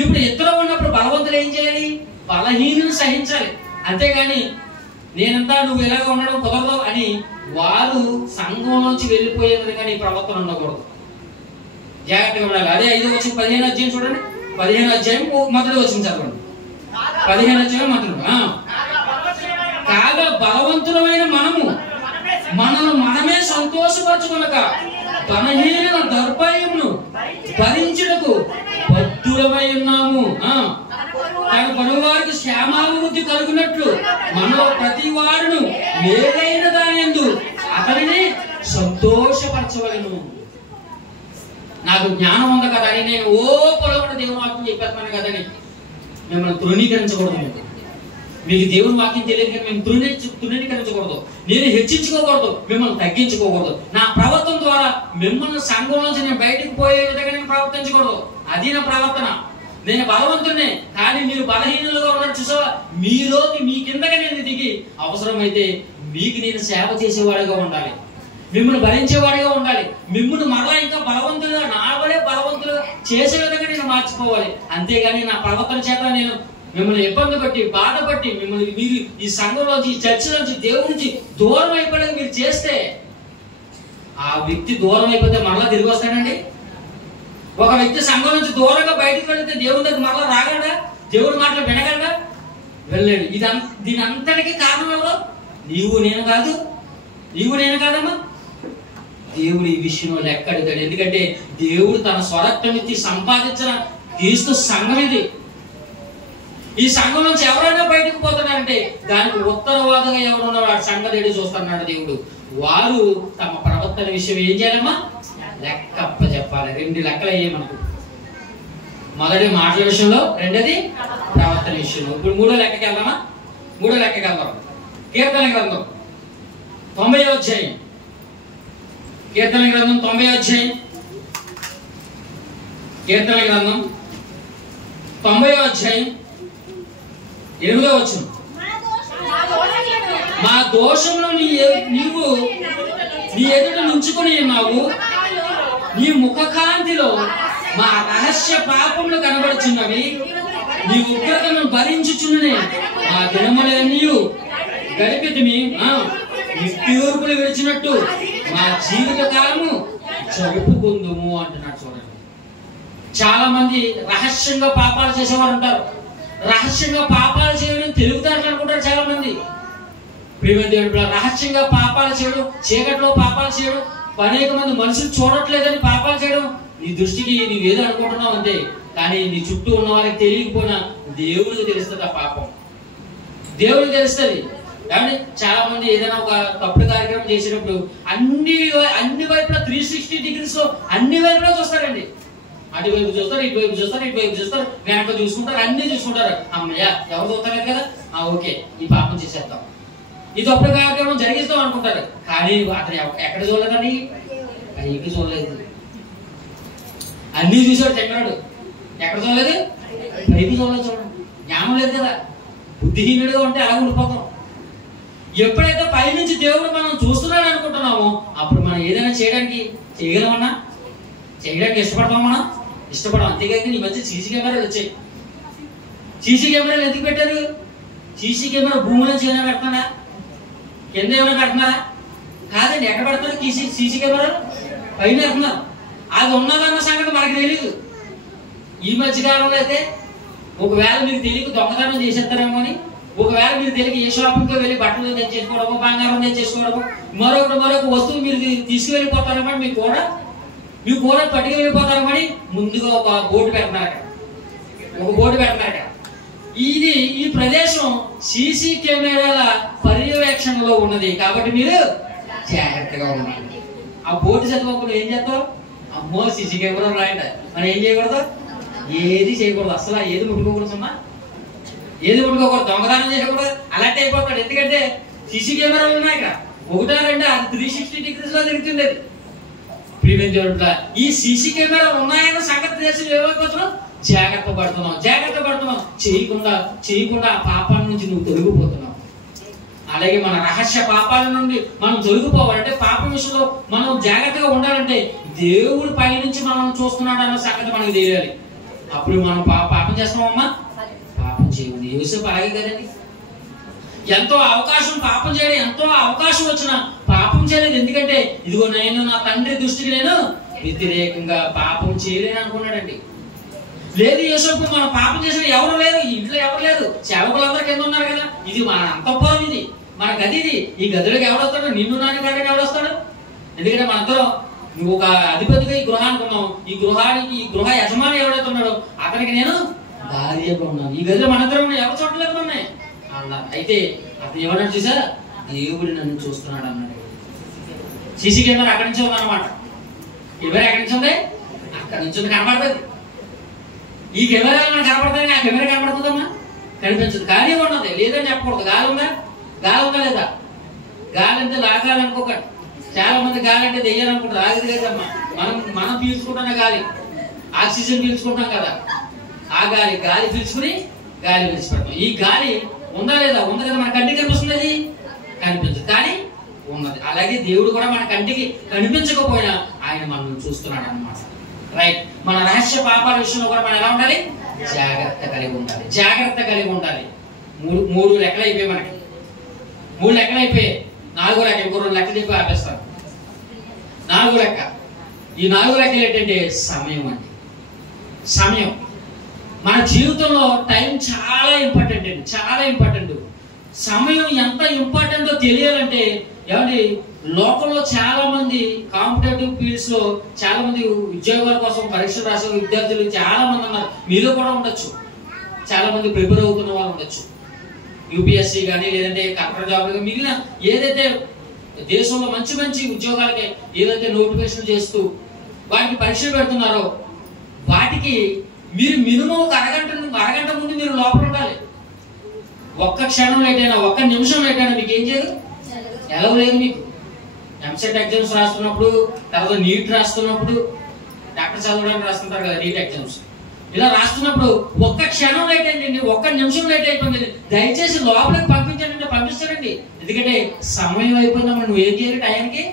ఇప్పుడు ఇద్దరు ఉన్నప్పుడు బలవంతులు ఏం చేయాలి? బలహీనులు సహించాలి. అంతేగాని నేనంతా నువ్వు ఇలాగ ఉండడం కుదరదు అని వారు సంఘంలోంచి వెళ్ళిపోయే విధంగా నీ ప్రవర్తన ఉండకూడదు. జాగ్రత్తగా ఉండాలి. అదే 5వ వచనం 15వ అధ్యాయం చూడండి. 15వ అధ్యాయం మొదటి వచనం చదవండి. 15వ అధ్యాయం మొదటి. కాగా బలవంతులమైన మనము మనమే సంతోషపరచుకొనక బలహీన దౌర్భాగ్యమును భరించుటకు బద్ధులమై ఉన్నాము. తన పనువారికి క్షేమాభివృద్ధి కలుగునట్లు మనలో ప్రతి వాడును మేలైన దానియందు అతనిని సంతోషపరచవలెను. నాకు జ్ఞానం ఉంది కదా అని నేను పొలగొండ దేవుని వాక్యం చెప్పేస్తున్నాను కదని మిమ్మల్ని తృణీకరించకూడదు. మీకు దేవుని వాక్యం తెలియదు కానీ మేము తృణీకరించకూడదు. నేను హెచ్చించుకోకూడదు, మిమ్మల్ని తగ్గించుకోకూడదు. నా ప్రవర్తన ద్వారా మిమ్మల్ని సంఘం నుంచి నేను బయటకు పోయే విధంగా నేను ప్రవర్తించకూడదు. అది నా ప్రవర్తన. నేను బలవంతున్నే, కానీ మీరు బలహీనులుగా ఉన్నారు చూసావా, మీలోకి మీ కిందగా నేను దిగి అవసరమైతే మీకు నేను సేవ చేసేవాడిగా ఉండాలి, మిమ్మల్ని భరించేవాడిగా ఉండాలి, మిమ్మల్ని మరలా ఇంకా బలవంతులుగా నావలే బలవంతులుగా చేసే విధంగా నేను మార్చుకోవాలి. అంతేగాని నా ప్రవర్తన చేత నేను మిమ్మల్ని ఇబ్బంది పట్టి బాధపట్టి మిమ్మల్ని మీరు ఈ సంఘంలోంచి, ఈ చర్చలోంచి, దేవుడి నుంచి దూరం అయిపోయి మీరు చేస్తే ఆ వ్యక్తి దూరం అయిపోతే మరలా తిరిగి వస్తాడండి? ఒక వ్యక్తి సంఘం నుంచి దూరంగా బయటకు వెళితే దేవుని దగ్గర మరలా రాగలడా? దేవుడి మాటలు వినగలడా? వెళ్ళాడు. దీని అంతటికీ కారణం ఎవరు? నీవు నేను కాదమ్మా. దేవుడు ఈ విషయంలో లెక్క అడుగుతాడు. ఎందుకంటే దేవుడు తన స్వరక్తం ఇచ్చి సంపాదించిన క్రీస్తు సంఘం ఇది. ఈ సంఘం నుంచి ఎవరైనా బయటకు పోతున్నారంటే దానికి ఉత్తరవాదంగా ఎవరున్నా వాడి సంగతి చూస్తున్నాడు దేవుడు. వారు తమ ప్రవర్తన విషయం ఏం చేయాలమ్మా? లెక్క అప్పచెప్పాలి. 2 లెక్కలు అయ్యాయి మనకు. మొదటి మాటల విషయంలో, రెండోది ప్రవర్తన విషయంలో. ఇప్పుడు 3వ లెక్కకి వెళ్దామా? 3వ లెక్కకి వెళ్దాం. కీర్తన గ్రంథం 90వ అధ్యాయం. కీర్తన గ్రంథం 90వ అధ్యాయం. కీర్తన గ్రంథం 90వ అధ్యాయం 8వ వచనం. మా దోషమును నీవు నీ ఎదుట నుంచుకొని ఉన్నావు, నీ ముఖకాంతిలో మా రహస్య పాపములు కనబడుచున్నవి, నీ ఉగ్రతను భరించుచున్ననే మా దినములన్నీ గడిపితిమి, నిట్టూర్పులు విడిచినట్టు మా జీవిత కాలము జరుపుకుందుము అంటున్నాడు. చూడండి, చాలా మంది రహస్యంగా పాపాలు చేసేవారు ఉంటారు. రహస్యంగా పాపాలు చేయడం తెలుగుతారు అనుకుంటారు చాలా మంది. రహస్యంగా పాపాలు చేయడం, చీకట్లో పాపాలు చేయడం, అనేక మంది మనుషులు చూడట్లేదని పాపాలు చేయడం, నీ దృష్టికి నీవేదో అనుకుంటున్నావు అంతే. కానీ నీ చుట్టూ ఉన్న వారికి తెలియకపోయినా దేవుడికి తెలుస్తుంది ఆ పాపం, దేవుడికి తెలుస్తుంది. కాబట్టి చాలా మంది ఏదైనా ఒక తప్పుడు కార్యక్రమం చేసేటప్పుడు అన్ని వైపులా 360 degrees లో అన్ని వైపులా చూస్తారండి. అటువైపు చూస్తారు, ఇటువైపు చూస్తారు, ఇటువైపు చూస్తారు, వెనక చూసుకుంటారు, అన్ని చూసుకుంటారు. అమ్మయ్య ఎవరు చూస్తలేదు కదా, ఓకే ఈ పాపం చేసేద్దాం, ఈ తప్పుడు కార్యక్రమం జరిగిస్తాం అనుకుంటారు. కానీ అతను ఎక్కడ చూడలేదండి? పైకి చూడలేదు. అన్ని చూసాడు చెంగాడు, ఎక్కడ చూడలేదు? పైకి చూడలేదు. చూడండి, జ్ఞానం లేదు కదా, బుద్ధిహీనుడిగా ఉంటే అలా ఉండిపోతాం. ఎప్పుడైతే పైనుంచి దేవుడు మనం చూస్తున్నాడు అనుకుంటున్నామో అప్పుడు మనం ఏదైనా చేయగలమన్నా చేయడానికి ఇష్టపడతాం. మనం ఇష్టపడం. అంతేకాదు ఈ మధ్య సీసీ కెమెరాలు వచ్చాయి. సీసీ కెమెరాలు ఎందుకు పెట్టారు? సీసీ కెమెరా భూమి నుంచి ఏమైనా పెడుతున్నారా, కింద ఏమైనా పెడుతున్నారా? కాదండి. ఎక్కడ పెడుతున్నారు సీసీ కెమెరాలు? పైన పెడుతున్నారు. అది ఉన్నదన్న సంగతి మనకు తెలియదు. ఈ మధ్యకాలంలో అయితే ఒకవేళ మీకు తెలియక దొంగతనం చేసేస్తారేమో అని, ఒకవేళ మీరు తెలియక ఏ షాపింగ్కి వెళ్ళి బట్టలు తెచ్చేసుకోవడము, బంగారం తెచ్చేసుకోవడము, మరొక వస్తువు మీరు తీసుకువెళ్ళిపోతారేమో, మీకు కూడా పట్టుకు వెళ్ళిపోతారేమని ముందుగా ఒక బోర్డు పెడుతున్నారు. ఈ ప్రదేశం సీసీ కెమెరాల పర్యవేక్షణలో ఉన్నది కాబట్టి మీరు జాగ్రత్తగా ఉండాలి. ఆ బోర్డు చదివినప్పుడు ఏం చేస్తావు? అమ్మో సీసీ కెమెరా రాయంట, మనం ఏం చేయకూడదు, ఏది చేయకూడదు, అసలు ఏది ముట్టుకోకూడదు, ఏది ముట్టుకోకూడదు, దొంగతనం చేయకూడదు, అలర్ట్ అయిపోతాడు. ఎందుకంటే సీసీ కెమెరాలు ఉన్నాయి ఇక్కడ. ఒకటా రెండా, అది 360 degrees లో తిరుగుతుంది. అది ఈ సీసీ కెమెరాలు ఉన్నాయన్న సంగతి దేశం ఏమైపోతున్నాం, జాగ్రత్త పడుతున్నాం. చేయకుండా ఆ పాపాల నుంచి నువ్వు తొలగిపోతున్నావు. అలాగే మన రహస్య పాపాల నుండి మనం తొలగిపోవాలంటే, పాపం విషయంలో మనం జాగ్రత్తగా ఉండాలంటే దేవుడు పైనుంచి మనం చూస్తున్నాడు అన్న సంగతి మనకు తెలియాలి. అప్పుడు మనం పాపం చేస్తున్నామమ్మా, పాపం చేయదు. యోసేపు అలాగే కదండి. ఎంతో అవకాశం పాపం చేయడం, ఎంతో అవకాశం వచ్చినా పాపం చేయలేదు. ఎందుకంటే ఇదిగో నేను నా తండ్రి దృష్టికి నేను వ్యతిరేకంగా పాపం చేయలేను అనుకున్నాడండి. లేదు యోసేపు మనం పాపం చేసిన ఎవరు లేరు, ఇంట్లో ఎవరు లేరు, సేవకులందరూ కింద ఉన్నారు కదా, ఇది మన అంతఃపురం, ఇది మన గది, ఇది ఈ గదిలోకి ఎవడొస్తాడు, నిన్ను నాని కాడికి ఎవడొస్తాడు? ఎందుకంటే మనందరం నువ్వు ఒక అధిపతిగా ఈ గృహానికి ఉన్నావు, ఈ గృహ యజమాని ఎవరైతే ఉన్నాడో అతనికి నేను భార్యగా ఉన్నాను, ఈ గదిలో మనందరం ఎవరు చూడలేదు ఉన్నాయి అన్నారు. అయితే అతను ఏమన్నాడు చూసా, దేవుడు నన్ను చూస్తున్నాడు అన్నాడు. సీసీ కెమెరా అక్కడి నుంచి ఉందన్నమాట. కెమెరా ఎక్కడి నుంచి ఉంది? అక్కడి నుంచి ఉంది, కనబడుతుంది. ఈ కెమెరా మనకు కనబడుతుంది, ఆ కెమెరా కనబడుతుందమ్మా, కనిపించదు. కానీ ఉన్నది లేదని చెప్పకూడదు. గాలి ఉందా లేదా? గాలి అంటే లాగాలనుకోకండి. చాలా మంది గాలి అంటే దెయ్యాలనుకుంటారు. ఆగదు లేదమ్మా. మనం పీల్చుకుంటున్న గాలి, ఆక్సిజన్ పీల్చుకుంటాం కదా, ఆ గాలి పీల్చుకుని గాలి విడిచిపెడతాం. ఈ గాలి ఉందా లేదా? ఉంది కదా, మన కంటికి కనిపిస్తుంది, అది కనిపించదు కానీ ఉన్నది. అలాగే దేవుడు కూడా మన కంటికి కనిపించకపోయినా ఆయన మనల్ని చూస్తున్నాడు అన్నమాట. రైట్. మన రహస్య పాపాల విషయంలో కూడా మనం ఎలా ఉండాలి? జాగ్రత్త కలిగి ఉండాలి. మూడు లెక్కలు అయిపోయి మనకి, 3 లెక్కలు అయిపోయాయి. 4వ లెక్క, ఇంకో 2 లెక్కలు చెప్పి ఆపేస్తాను. 4వ లెక్క. ఈ 4 లెక్కలు ఏంటంటే సమయం అండి. సమయం మన జీవితంలో టైం చాలా ఇంపార్టెంట్ అండి, చాలా ఇంపార్టెంట్. సమయం ఎంత ఇంపార్టెంటో తెలియాలంటే ఏమండి, లోకంలో చాలా మంది కాంపిటేటివ్ ఫీల్డ్స్ లో చాలా మంది ఉద్యోగాల కోసం పరీక్షలు రాసే విద్యార్థులు చాలా మంది ఉన్నారు. మీలో కూడా ఉండొచ్చు, చాలా మంది ప్రిపేర్ అవుతున్న వాళ్ళు ఉండొచ్చు. యూపీఎస్సీ కానీ, లేదంటే కలెక్టర్ జాబ్, మిగిలిన ఏదైతే దేశంలో మంచి ఉద్యోగాలకి ఏదైతే నోటిఫికేషన్ చేస్తూ వాటికి పరీక్షలు పెడుతున్నారో వాటికి మీరు మినిమం ఒక అరగంట ముందు మీరు లోపల ఉండాలి. ఒక్క క్షణం లేట్ అయినా, ఒక్క నిమిషం లేట్ అయినా మీకు ఏం చేయదు, ఎలా లేదు. మీకు ఎంసెట్ ఎగ్జామ్స్ రాస్తున్నప్పుడు, తర్వాత నీట్ రాస్తున్నప్పుడు, డాక్టర్ చదవడానికి రాస్తుంటారు కదా నీట్ ఎగ్జామ్స్, ఇలా రాస్తున్నప్పుడు ఒక్క క్షణం లేట్ అయిందండి, ఒక్క నిమిషం లేట్ అయిపోయింది, దయచేసి లోపలికి పంపిస్తారండి. ఎందుకంటే సమయం అయిపోయిందమ్మా, నువ్వు ఏం చేయాలి, టైంకి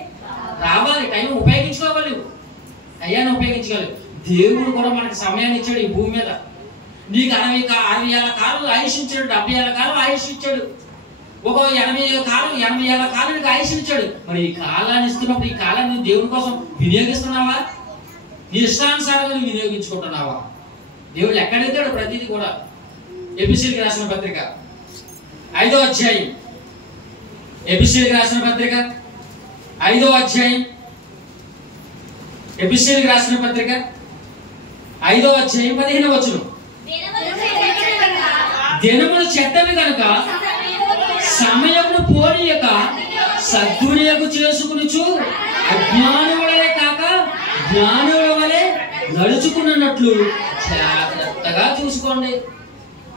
రావాలి, టైం ఉపయోగించుకోవాలి, టైంని ఉపయోగించుకోవాలి. దేవుడు కూడా మనకి సమయాన్ని ఇచ్చాడు ఈ భూమి మీద. నీకు 60 ఏళ్ళ కాలం ఆయుష్ ఇచ్చాడు, 70 ఏళ్ళ కాలం ఆయుష్ ఇచ్చాడు, ఒక 80 ఏళ్ళ కాలం నీకు ఆయుష్ ఇచ్చాడు. మరి ఈ కాలాన్ని ఇస్తున్నప్పుడు ఈ కాలాన్ని దేవుడి కోసం వినియోగిస్తున్నావా? నీ ఇష్టానుసారంగా నువ్వు వినియోగించుకుంటున్నావా? దేవుడు ఎక్కడైతాడు ప్రతిదీ కూడా. ఎఫెసీయులకు రాసిన పత్రిక 5వ అధ్యాయం, ఎఫెసీయులకు రాసిన పత్రిక 5వ అధ్యాయం, ఎఫెసీయులకు రాసిన పత్రిక 5వ అధ్యాయం 15వ వచనం. దినములు చెడ్డవి కనుక సమయమును పోనీయక సద్వినియోగం చేసుకునుచు అజ్ఞానులే కాక జ్ఞానుల వలె నడుచుకున్నట్లు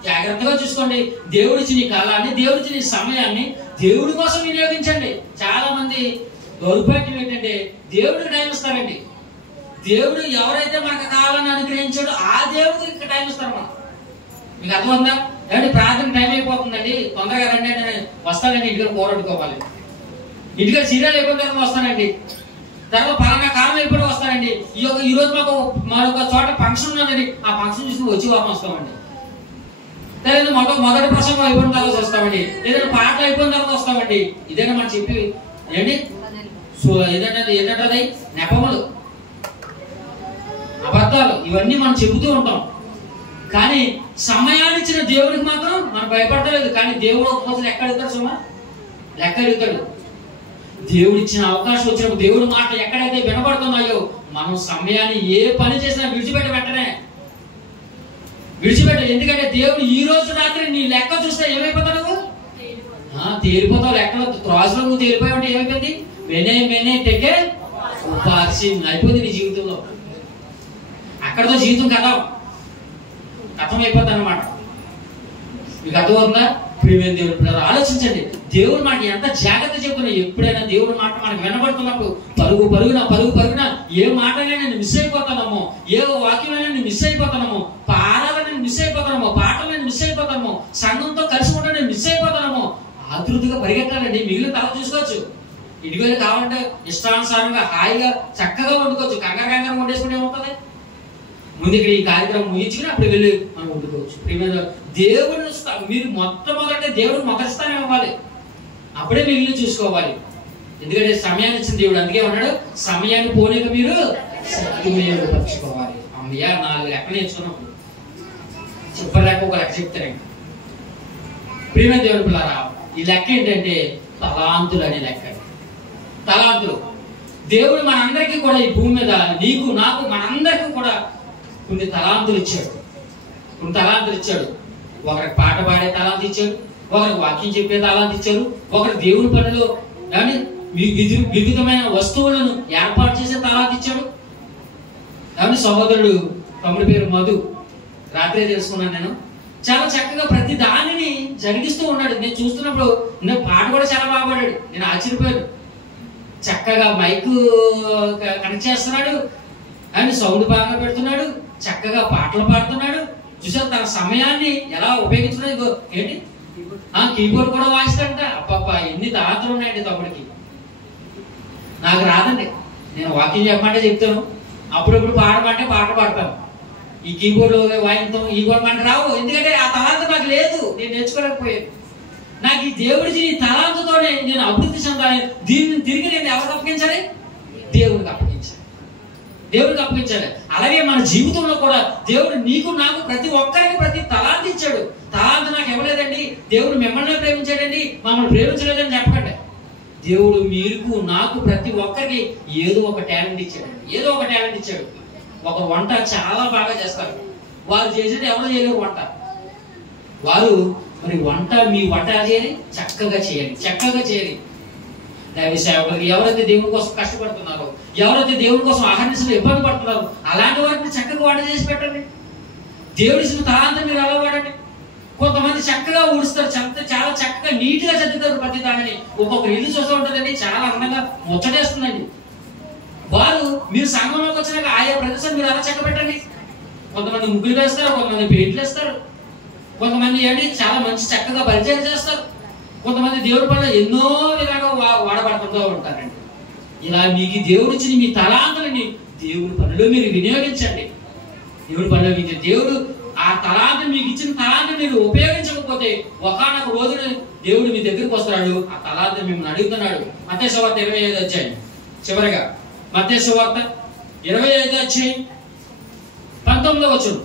జాగ్రత్తగా చూసుకోండి. దేవుడిచ్చిన ఈ కాలాన్ని, దేవుడిచ్చిన ఈ సమయాన్ని దేవుడి కోసం వినియోగించండి. చాలా మంది దౌర్భాగ్యం ఏంటంటే దేవుడికి టైం ఇస్తారండి. దేవుడు ఎవరైతే మనకు కావాలని అనుగ్రహించాడో ఆ దేవుడికి టైం ఇస్తారు. మనం మీకు అర్థమవుతుందా? ఏమంటే ప్రార్థన టైం అయిపోతుందండి, తొందరగా రండి అంటే వస్తానండి, ఇంటికి పోరాడుకోవాలి, ఇంటికి సీరియల్ అయిపోయిన తర్వాత వస్తానండి, తర్వాత పలానా కాలం అయిపోయి వస్తానండి, ఈ రోజు మరొక చోట ఫంక్షన్ ఉన్నదండి, ఆ ఫంక్షన్ చూసి వచ్చి వారం వస్తామండి, లేదా మొదటి ప్రసంగం అయిపోయిన తర్వాత వస్తామండి, లేదంటే పాటలు అయిపోయిన తర్వాత వస్తామండి. ఇదేనా మనం చెప్పి ఏంటి ఏంటంటే నెపములు, అబద్ధాలు, ఇవన్నీ మనం చెబుతూ ఉంటాం. కానీ సమయాన్ని ఇచ్చిన దేవుడికి మాత్రం మనం భయపడలేదు. కానీ దేవుడు ఒకరోజు లెక్క అడుగుతాడు, సుమా లెక్క అడుగుతాడు. దేవుడు ఇచ్చిన అవకాశం వచ్చినప్పుడు దేవుడు మాట ఎక్కడైతే వినబడుతున్నాయో మనం సమయాన్ని ఏ పని చేసినా విడిచిపెట్టనే విడిచిపెట్టాలి. ఎందుకంటే దేవుడు ఈ రోజు రాత్రి నీ లెక్క చూస్తే ఏమైపోతావు నువ్వు? తేలిపోతావు. లెక్కలో త్రాసులో నువ్వు తేలిపోయావు అంటే ఏమైపోయింది? మెనే టెకే అయిపోయింది నీ జీవితంలో. అక్కడతో జీవితం కథమైపోతుంది అన్నమాట. మీకు అర్థమవుతుందా? ప్రియమైన దేవుడు పిల్లలు ఆలోచించండి. దేవుడు మాట ఎంత జాగ్రత్త చెప్తున్నా. ఎప్పుడైనా దేవుడు మాట మనకు వినబడుతున్నప్పుడు పరుగున ఏ మాటైనా నేను మిస్ అయిపోతానమో, ఏ వాక్యమైనా నేను మిస్ అయిపోతానమో, పారాలని మిస్ అయిపోతానమో, పాటలను మిస్ అయిపోతానమో, సంఘంతో కలిసి ఉంటా నేను మిస్ అయిపోతానమో, ఆతృతిగా పరిగెట్టాలండి. మిగిలిన తల చూసుకోవచ్చు. ఇంటికి కావాలంటే ఇష్టానుసారంగా హాయిగా చక్కగా వండుకోవచ్చు. కంగారు వండేసుకుంటే ఏమవుతుంది? ముందు ఇక్కడ ఈ కార్యక్రమం ముగించుకుని అప్పుడు వెళ్ళి మనం వండుకోవచ్చు. ప్రియమైన దేవుడు మీరు మొట్టమొదటి దేవుడు మొదటి స్థానం ఇవ్వాలి, అప్పుడే మిగిలిన చూసుకోవాలి. ఎందుకంటే సమయాన్ని ఇచ్చిన దేవుడు. అందుకే ఉన్నాడు, సమయాన్ని పోనీక మీరు సద్వినియోగపరచుకోవాలి. అమ్మయ్య 4 లెక్కలు నేర్చుకున్నప్పుడు చెప్పలేక ఒక లెక్క చెప్తారండి. ప్రియమైన దేవుడు పిల్లరా, ఈ లెక్క ఏంటంటే తలాంతులు అనే లెక్క. తలాంతులు దేవుడు మనందరికీ కూడా ఈ భూమి మీద నీకు నాకు మనందరికీ కూడా కొన్ని తలాంతులు ఇచ్చాడు. ఒకరికి పాట పాడే తలాంతి ఇచ్చాడు, ఒకరికి వాక్యం చెప్పే తలాంతి ఇచ్చాడు, ఒకరికి దేవుని పనులు కానీ వివిధమైన వస్తువులను ఏర్పాటు చేసే తలాంతి ఇచ్చాడు. కానీ సహోదరుడు తమ్ముడి పేరు మధు, రాత్రే తెలుసుకున్నాను నేను. చాలా చక్కగా ప్రతి దానిని జరిగిస్తూ ఉన్నాడు. నేను చూస్తున్నప్పుడు నేను పాట కూడా చాలా బాగా పాడాడు. నేను ఆశ్చర్యపోయాను. చక్కగా మైక్ కనెక్ట్ చేస్తున్నాడు అండ్ సౌండ్ బాగా పెడుతున్నాడు, చక్కగా పాటలు పాడుతున్నాడు. చూసారు తన సమయాన్ని ఎలా ఉపయోగించుకున్నాడు. ఏంటి కీబోర్డ్ కూడా వాయిస్తాడంట. అప్పప్ప ఎన్ని తాతలు ఉన్నాయండి తమ్ముడికి. నాకు రాదండి. నేను వాకింగ్ చెప్పమంటే చెప్తాను, అప్పుడప్పుడు పాడమంటే పాట పాడతాను. ఈ కీబోర్డ్ వాయించడం ఈ కూడా రావు. ఎందుకంటే ఆ తలాంత నాకు లేదు, నేను నేర్చుకోలేకపోయాను. నాకు ఈ దేవుడికి ఈ తలాంతతోనే నేను అభివృద్ధి చెందాలి. దీన్ని తిరిగి నేను ఎవరికి అప్పగించాలి? దేవుడికి అప్పగించాలి. అలాగే మన జీవితంలో కూడా దేవుడు నీకు నాకు ప్రతి ఒక్కరికి ప్రతి తలాంత ఇచ్చాడు. తలాంత నాకు ఇవ్వలేదండి, దేవుడు మిమ్మల్ని ప్రేమించాడండి, మమ్మల్ని ప్రేమించలేదని చెప్పకండి. దేవుడు మీకు నాకు ప్రతి ఒక్కరికి ఏదో ఒక టాలెంట్ ఇచ్చాడు. ఒక వంట చాలా బాగా చేస్తారు. వారు చేసేది ఎవరు చేయలేరు వంట. వారు మరి మీ వంట చేయాలి, చక్కగా చేయాలి. దైవ సేవకులు ఎవరైతే దేవుని కోసం కష్టపడుతున్నారో, ఎవరైతే దేవుని కోసం ఆహర్నిశలు ఇబ్బంది పడుతున్నారో అలాంటి వారిని చక్కగా వంట చేసి పెట్టండి. దేవుడిసిన తలాంత మీరు అలా వాడండి. కొంతమంది చక్కగా ఊడుస్తారు, చాలా చక్కగా నీట్గా చదువుతారు ప్రతి దానిని. ఒక్కొక్క ఇల్లు చూస్తూ ఉంటుందండి, చాలా అందంగా ముచ్చటేస్తుందండి. వారు మీరు సంఘంలోకి వచ్చినాక ఆయా ప్రదేశాలు మీరు అలా చక్క పెట్టండి. కొంతమంది ముగ్గులు వేస్తారు, కొంతమంది పెయింట్లు వేస్తారు, కొంతమంది చాలా మంచి చక్కగా పరిచయం చేస్తారు, కొంతమంది దేవుడి పనులు ఎన్నో విధాలుగా వాడబడుతూ ఉంటారండి. ఇలా మీకు దేవుడు ఇచ్చిన మీ తలాంతులని దేవుడి పనిలో మీరు వినియోగించండి. దేవుడు ఆ తలాంతుని మీకు ఇచ్చిన తలాంతుని మీరు ఉపయోగించకపోతే ఒకానొక రోజున దేవుడు మీ దగ్గరికి వస్తాడు. ఆ తలాంతుని మిమ్మల్ని అడుగుతున్నాడు. మత్తయి సువార్త 25 అధ్యాయం చివరిగా మత్తయి సువార్త 25 అధ్యాయం 19వ వచనం.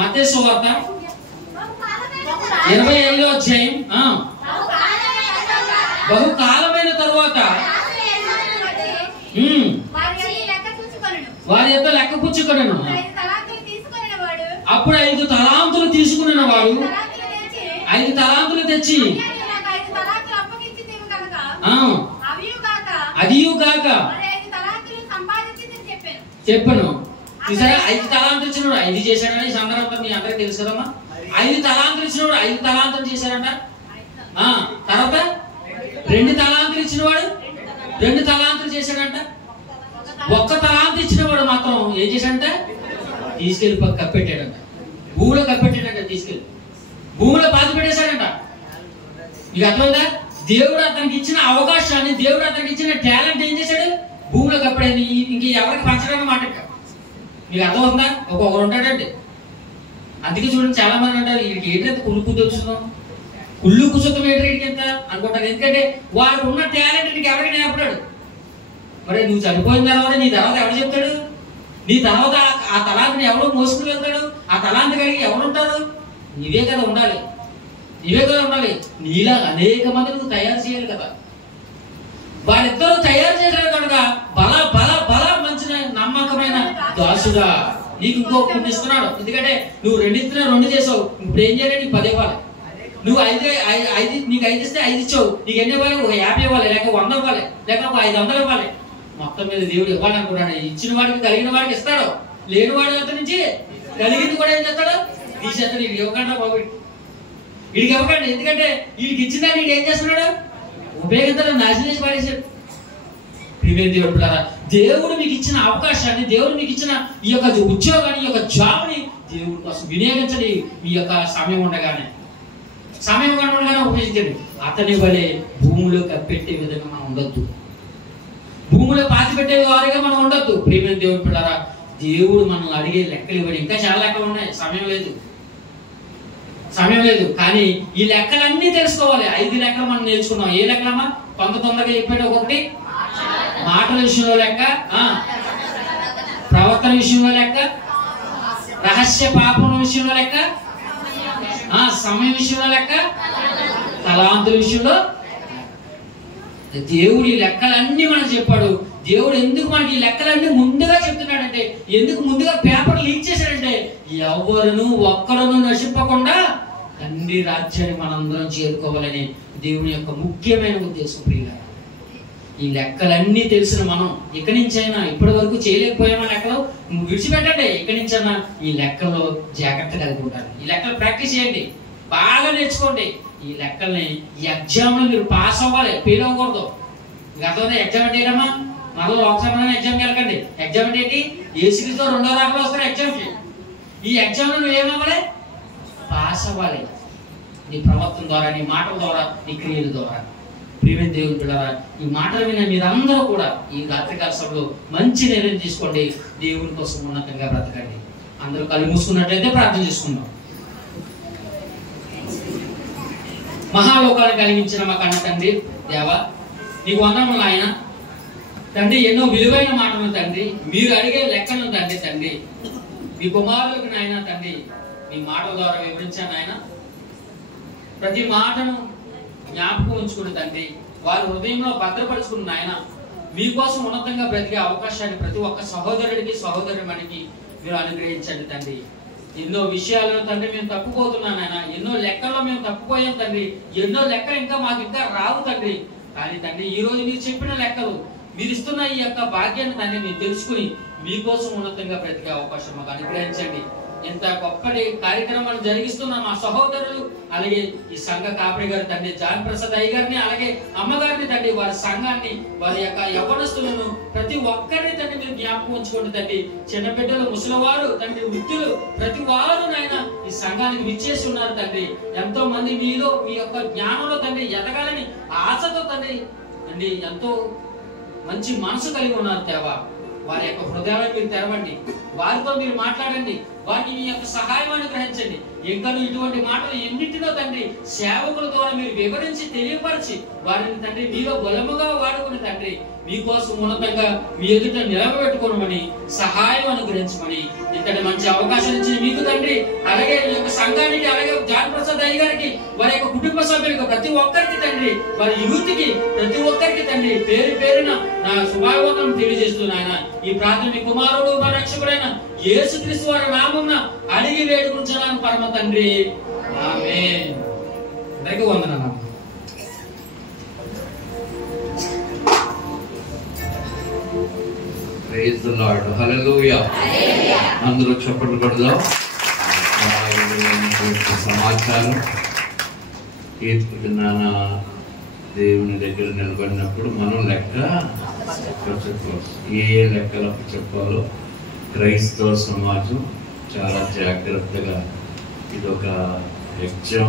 మత్తయి సువార్త 25వ అధ్యాయం బహుకాలమైన తరువాత వారి యొక్క లెక్క పుచ్చుకొనెను. అప్పుడు 5 తలాంతులు తీసుకున్న వాడు 5 తలాంతులు తెచ్చి అదియుగాక చెప్పను. చూసారా, 5 తలాంతులు ఇచ్చినవాడు 5 చేశాడని సందర్భం మీ అందరికి తెలుసు కదమ్మా. 5 తలాంతులు ఇచ్చినవాడు 5 తలాంతులు చేశాడంట. తర్వాత 2 తలాంతులు ఇచ్చినవాడు 2 తలాంతులు చేశాడంట. 1 తలాంతు ఇచ్చినవాడు మాత్రం ఏం చేశాడంట? తీసుకెళ్ళి కప్పెట్టాడంట. భూమిలో కప్పెట్టాడంట. తీసుకెళ్ళి భూమిలో పాతి పెట్టేశాడంట. మీకు అర్థమైందా? దేవుడు అతనికి ఇచ్చిన అవకాశాన్ని, దేవుడు అతనికి ఇచ్చిన టాలెంట్ ఏం చేశాడు? భూమిలో కప్పడైంది. ఇంక ఎవరికి పంచడానికి మాట. మీకు అర్థమవుతుందా? ఒక్కొక్కరు ఉంటాడండి. అందుకే చూడండి, చాలా మంది అంటారు వీడికి ఏంటంటే కుళ్ళు కూర్చొస్తున్నాం, కుళ్ళు కూర్చొద్దాం ఏంటి వీడికి ఎంత అనుకుంటారు. ఎందుకంటే వాడు ఉన్న టాలెంట్ నీకు ఎవరికి నేర్పడాడు. మరి నువ్వు చనిపోయిన తర్వాత నీ తర్వాత ఎవరు చెప్తాడు? నీ తర్వాత ఆ తలాంతిని ఎవరు మోసుకుని వెళ్తాడు? ఆ తలాంతి కలిగి ఎవరు ఉంటారు? నీవే కదా ఉండాలి, నీవే కదా ఉండాలి. నీలా అనేక మంది నువ్వు తయారు చేయాలి కదా. వారిద్దరూ తయారు చేశారు కనుక బల బల బల మంచి నమ్మకమైన దాసుగా నీకు ఇంకో కొన్ని ఇస్తున్నాడు. ఎందుకంటే నువ్వు 2 ఇస్తున్నా 2 చేసావు, ఇప్పుడు ఏం చేయాలి? నీకు 10 ఇవ్వాలి. నువ్వు 5 నీకు 5 ఇస్తే 5 ఇచ్చావు, నీకు ఎన్ని ఇవ్వాలి? ఒక 50 ఇవ్వాలి, లేక 100 ఇవ్వాలి, లేక ఒక 500 ఇవ్వాలి. మొత్తం మీద దేవుడు ఇవ్వాలనుకున్నాడు. ఇచ్చిన వాడికి కలిగిన వాడికి ఇస్తాడు, లేని వాడి అంత నుంచి కలిగింది కూడా ఏం చేస్తాడు? తీసేస్తాడు. వీడికి ఇవ్వకుండా బాబు, వీడికి ఇవ్వకండి. ఎందుకంటే వీడికి ఇచ్చిన వీడు ఏం చేస్తున్నాడు? ఉపయోగించాలని నాశనం చేసి పారేశాడు. దేవుడు పిల్లరా, దేవుడు మీకు ఇచ్చిన అవకాశాన్ని, దేవుడు మీకు ఇచ్చిన ఈ యొక్క ఉద్యోగాన్ని, ఈ యొక్క జాబ్ని దేవుడి కోసం వినియోగించండి. మీ యొక్క సమయం ఉండగానే ఉపయోగించండి. అతని వలె భూమిలో కప్పెట్టే విధంగా మనం ఉండొద్దు, భూమిలో పాతి పెట్టే వారిగా మనం ఉండొద్దు. ప్రియమైన దేవుడి పిల్లరా, దేవుడు మనల్ని అడిగే లెక్కలు ఇవ్వడు. ఇంకా చాలా లెక్కలు ఉన్నాయి, సమయం లేదు. కానీ ఈ లెక్కలన్నీ తెలుసుకోవాలి. 5 లెక్కలు మనం నేర్చుకున్నాం. ఏ లెక్కలమ్మా? తొందరగా చెప్పాడు. ఒకటి మాటల విషయంలో లెక్క, ప్రవర్తన విషయంలో లెక్క, రహస్య పాపం విషయంలో లెక్క, సమయం విషయంలో లెక్క, తలాంతుల విషయంలో. దేవుడు ఈ లెక్కలన్నీ మనకు చెప్పాడు. దేవుడు ఎందుకు మనకి ఈ లెక్కలన్నీ ముందుగా చెప్తున్నాడంటే, ఎందుకు ముందుగా పేపర్ లీక్ చేశాడంటే, ఎవరును ఒక్కరును నశింపకుండా తండ్రి రాజ్యాన్ని మనందరం చేరుకోవాలని దేవుని యొక్క ముఖ్యమైన ఉద్దేశం. ప్రియులారా, ఈ లెక్కలన్నీ తెలిసిన మనం ఇక్కడి నుంచైనా, ఇప్పటి వరకు చేయలేకపోయామా లెక్కలు, విడిచిపెట్టండి. ఇక్కడి నుంచైనా ఈ లెక్కల్లో జాగ్రత్త కలిగి ఉంటారు. ఈ లెక్కలు ప్రాక్టీస్ చేయండి, బాగా నేర్చుకోండి. ఈ లెక్కల్ని ఈ ఎగ్జామ్లో మీరు పాస్ అవ్వాలి, ఫెయిల్ అవ్వకూడదు. మీకు అర్థమైందా? ఎగ్జామ్ అంటే ఏంటమ్మా? మరో లోక్సభ ఎగ్జామ్కి వెళ్ళకండి. ఎగ్జామ్ అంటే ఏంటి? ఏ సిరీస్లో 2వ ర్యాంకులో వస్తారు ఎగ్జామ్కి. ఈ ఎగ్జామ్లో నువ్వు ఏమవ్వాలి? పాస్ అవ్వాలి. నీ ప్రవర్తన ద్వారా, నీ మాటల ద్వారా, నీ క్రియల ద్వారా. ప్రియమైన దేవుని పిల్లరా, ఈ మాటలు విన్న మీరందరూ కూడా ఈ రాత్రికాల సభలో మంచి నిర్ణయం తీసుకోండి. దేవుని కోసం ఉన్నతంగా బ్రతకండి. అందరూ కళ్ళు మూసుకున్నట్లయితే ప్రార్థన చేసుకుందాం. మహాలోకాలను కలిగించిన మా కన్న తండ్రి దేవా, నీకు వందనములు ఆయన. తండ్రి, ఎన్నో విలువైన మాటలు తండ్రి, మీరు అడిగే లెక్కను తండ్రి మీ కుమారులకు నాయన తండ్రి మీ మాటల ద్వారా వివరించాను ఆయన. ప్రతి మాటను జ్ఞాపకం ఉంచుకుని తండ్రి, వారి హృదయంలో భద్రపరుచుకున్న ఆయన, మీకోసం ఉన్నతంగా బ్రతికే అవకాశాన్ని ప్రతి ఒక్క సహోదరుడికి సహోదరుడికి మీరు అనుగ్రహించండి తండ్రి. ఎన్నో విషయాల్లో తండ్రి మేము తప్పుపోతున్నాను ఆయన, ఎన్నో లెక్కల్లో మేము తప్పుపోయాం తండ్రి, ఎన్నో లెక్కలు ఇంకా మాకు ఇంకా రావు తండ్రి. కానీ తండ్రి, ఈ రోజు మీరు చెప్పిన లెక్కలు, మీరు ఇస్తున్న ఈ యొక్క భాగ్యాన్ని తండ్రి మేము తెలుసుకుని మీకోసం ఉన్నతంగా బ్రతికే అవకాశం మాకు అనుగ్రహించండి. ఎంత గొప్పటి కార్యక్రమాలు జరిగిస్తున్న మా సహోదరులు, అలాగే ఈ సంఘ కాపరి గారు తండ్రి జాన్ ప్రసాద్ అయ్య గారిని, అలాగే అమ్మగారిని తండ్రి, వారి సంఘాన్ని, వారి యొక్క యవ్వనస్తులను ప్రతి ఒక్కరిని తండ్రి మీరు జ్ఞాపకం ఉంచుకోండి తండ్రి. చిన్న బిడ్డలు, ముసలివారు తండ్రి, వృద్ధులు, ప్రతి వారు నాయన ఈ సంఘానికి విచ్చేసి ఉన్నారు తండ్రి. ఎంతో మంది మీలో మీ యొక్క జ్ఞానంలో తండ్రి ఎదగాలని ఆశతో తండ్రి ఎంతో మంచి మనసు కలిగి ఉన్నారు దేవా. వారి యొక్క హృదయాలను మీరు తెరవండి, వారితో మీరు మాట్లాడండి, వారికి మీ యొక్క సహాయం అనుగ్రహించండి. ఇంకా ఇటువంటి మాటలు ఎన్నింటినో తండ్రి సేవకుల ద్వారా మీరు వివరించి తెలియపరిచి వారిని తండ్రి మీలో బలముగా వాడుకుని తండ్రి మీకోసం ఉన్నతంగా మీ ఎదుట నిలబెట్టుకోనమని సహాయం అనుగ్రహించమని ఇంతటి మంచి అవకాశం ఇచ్చి మీకు తండ్రి, అలాగే ఈ యొక్క సంఘానికి, అలాగే జాన్ ప్రసాద్ అయ్య గారికి, వారి యొక్క కుటుంబ సభ్యులకు, ప్రతి ఒక్కరికి తండ్రి, వారి యూత్కి ప్రతి ఒక్కరికి తండ్రి పేరు పేరున నా శుభావంతం తెలియజేస్తున్నాయన. ఈ ప్రార్థన మీ కుమారుడు మా రక్షకుడైన యేసుక్రీస్తు వారి నామమున అడిగి వేడుకుంటున్నాను పరమ తండ్రి, ఆమేన్. అందరికీ వందనాలు. ప్రైజ్ ది లార్డ్, హల్లెలూయా. అందరూ చప్పట్లు కొడదాం. సమాచారం నాన్న దేవుని దగ్గర నిలబడినప్పుడు మనం లెక్క చెప్పాలి. ఏ లెక్కలు చెప్పాలో క్రైస్తవ సమాజం చాలా జాగ్రత్తగా, ఇదొక ఎగ్జామ్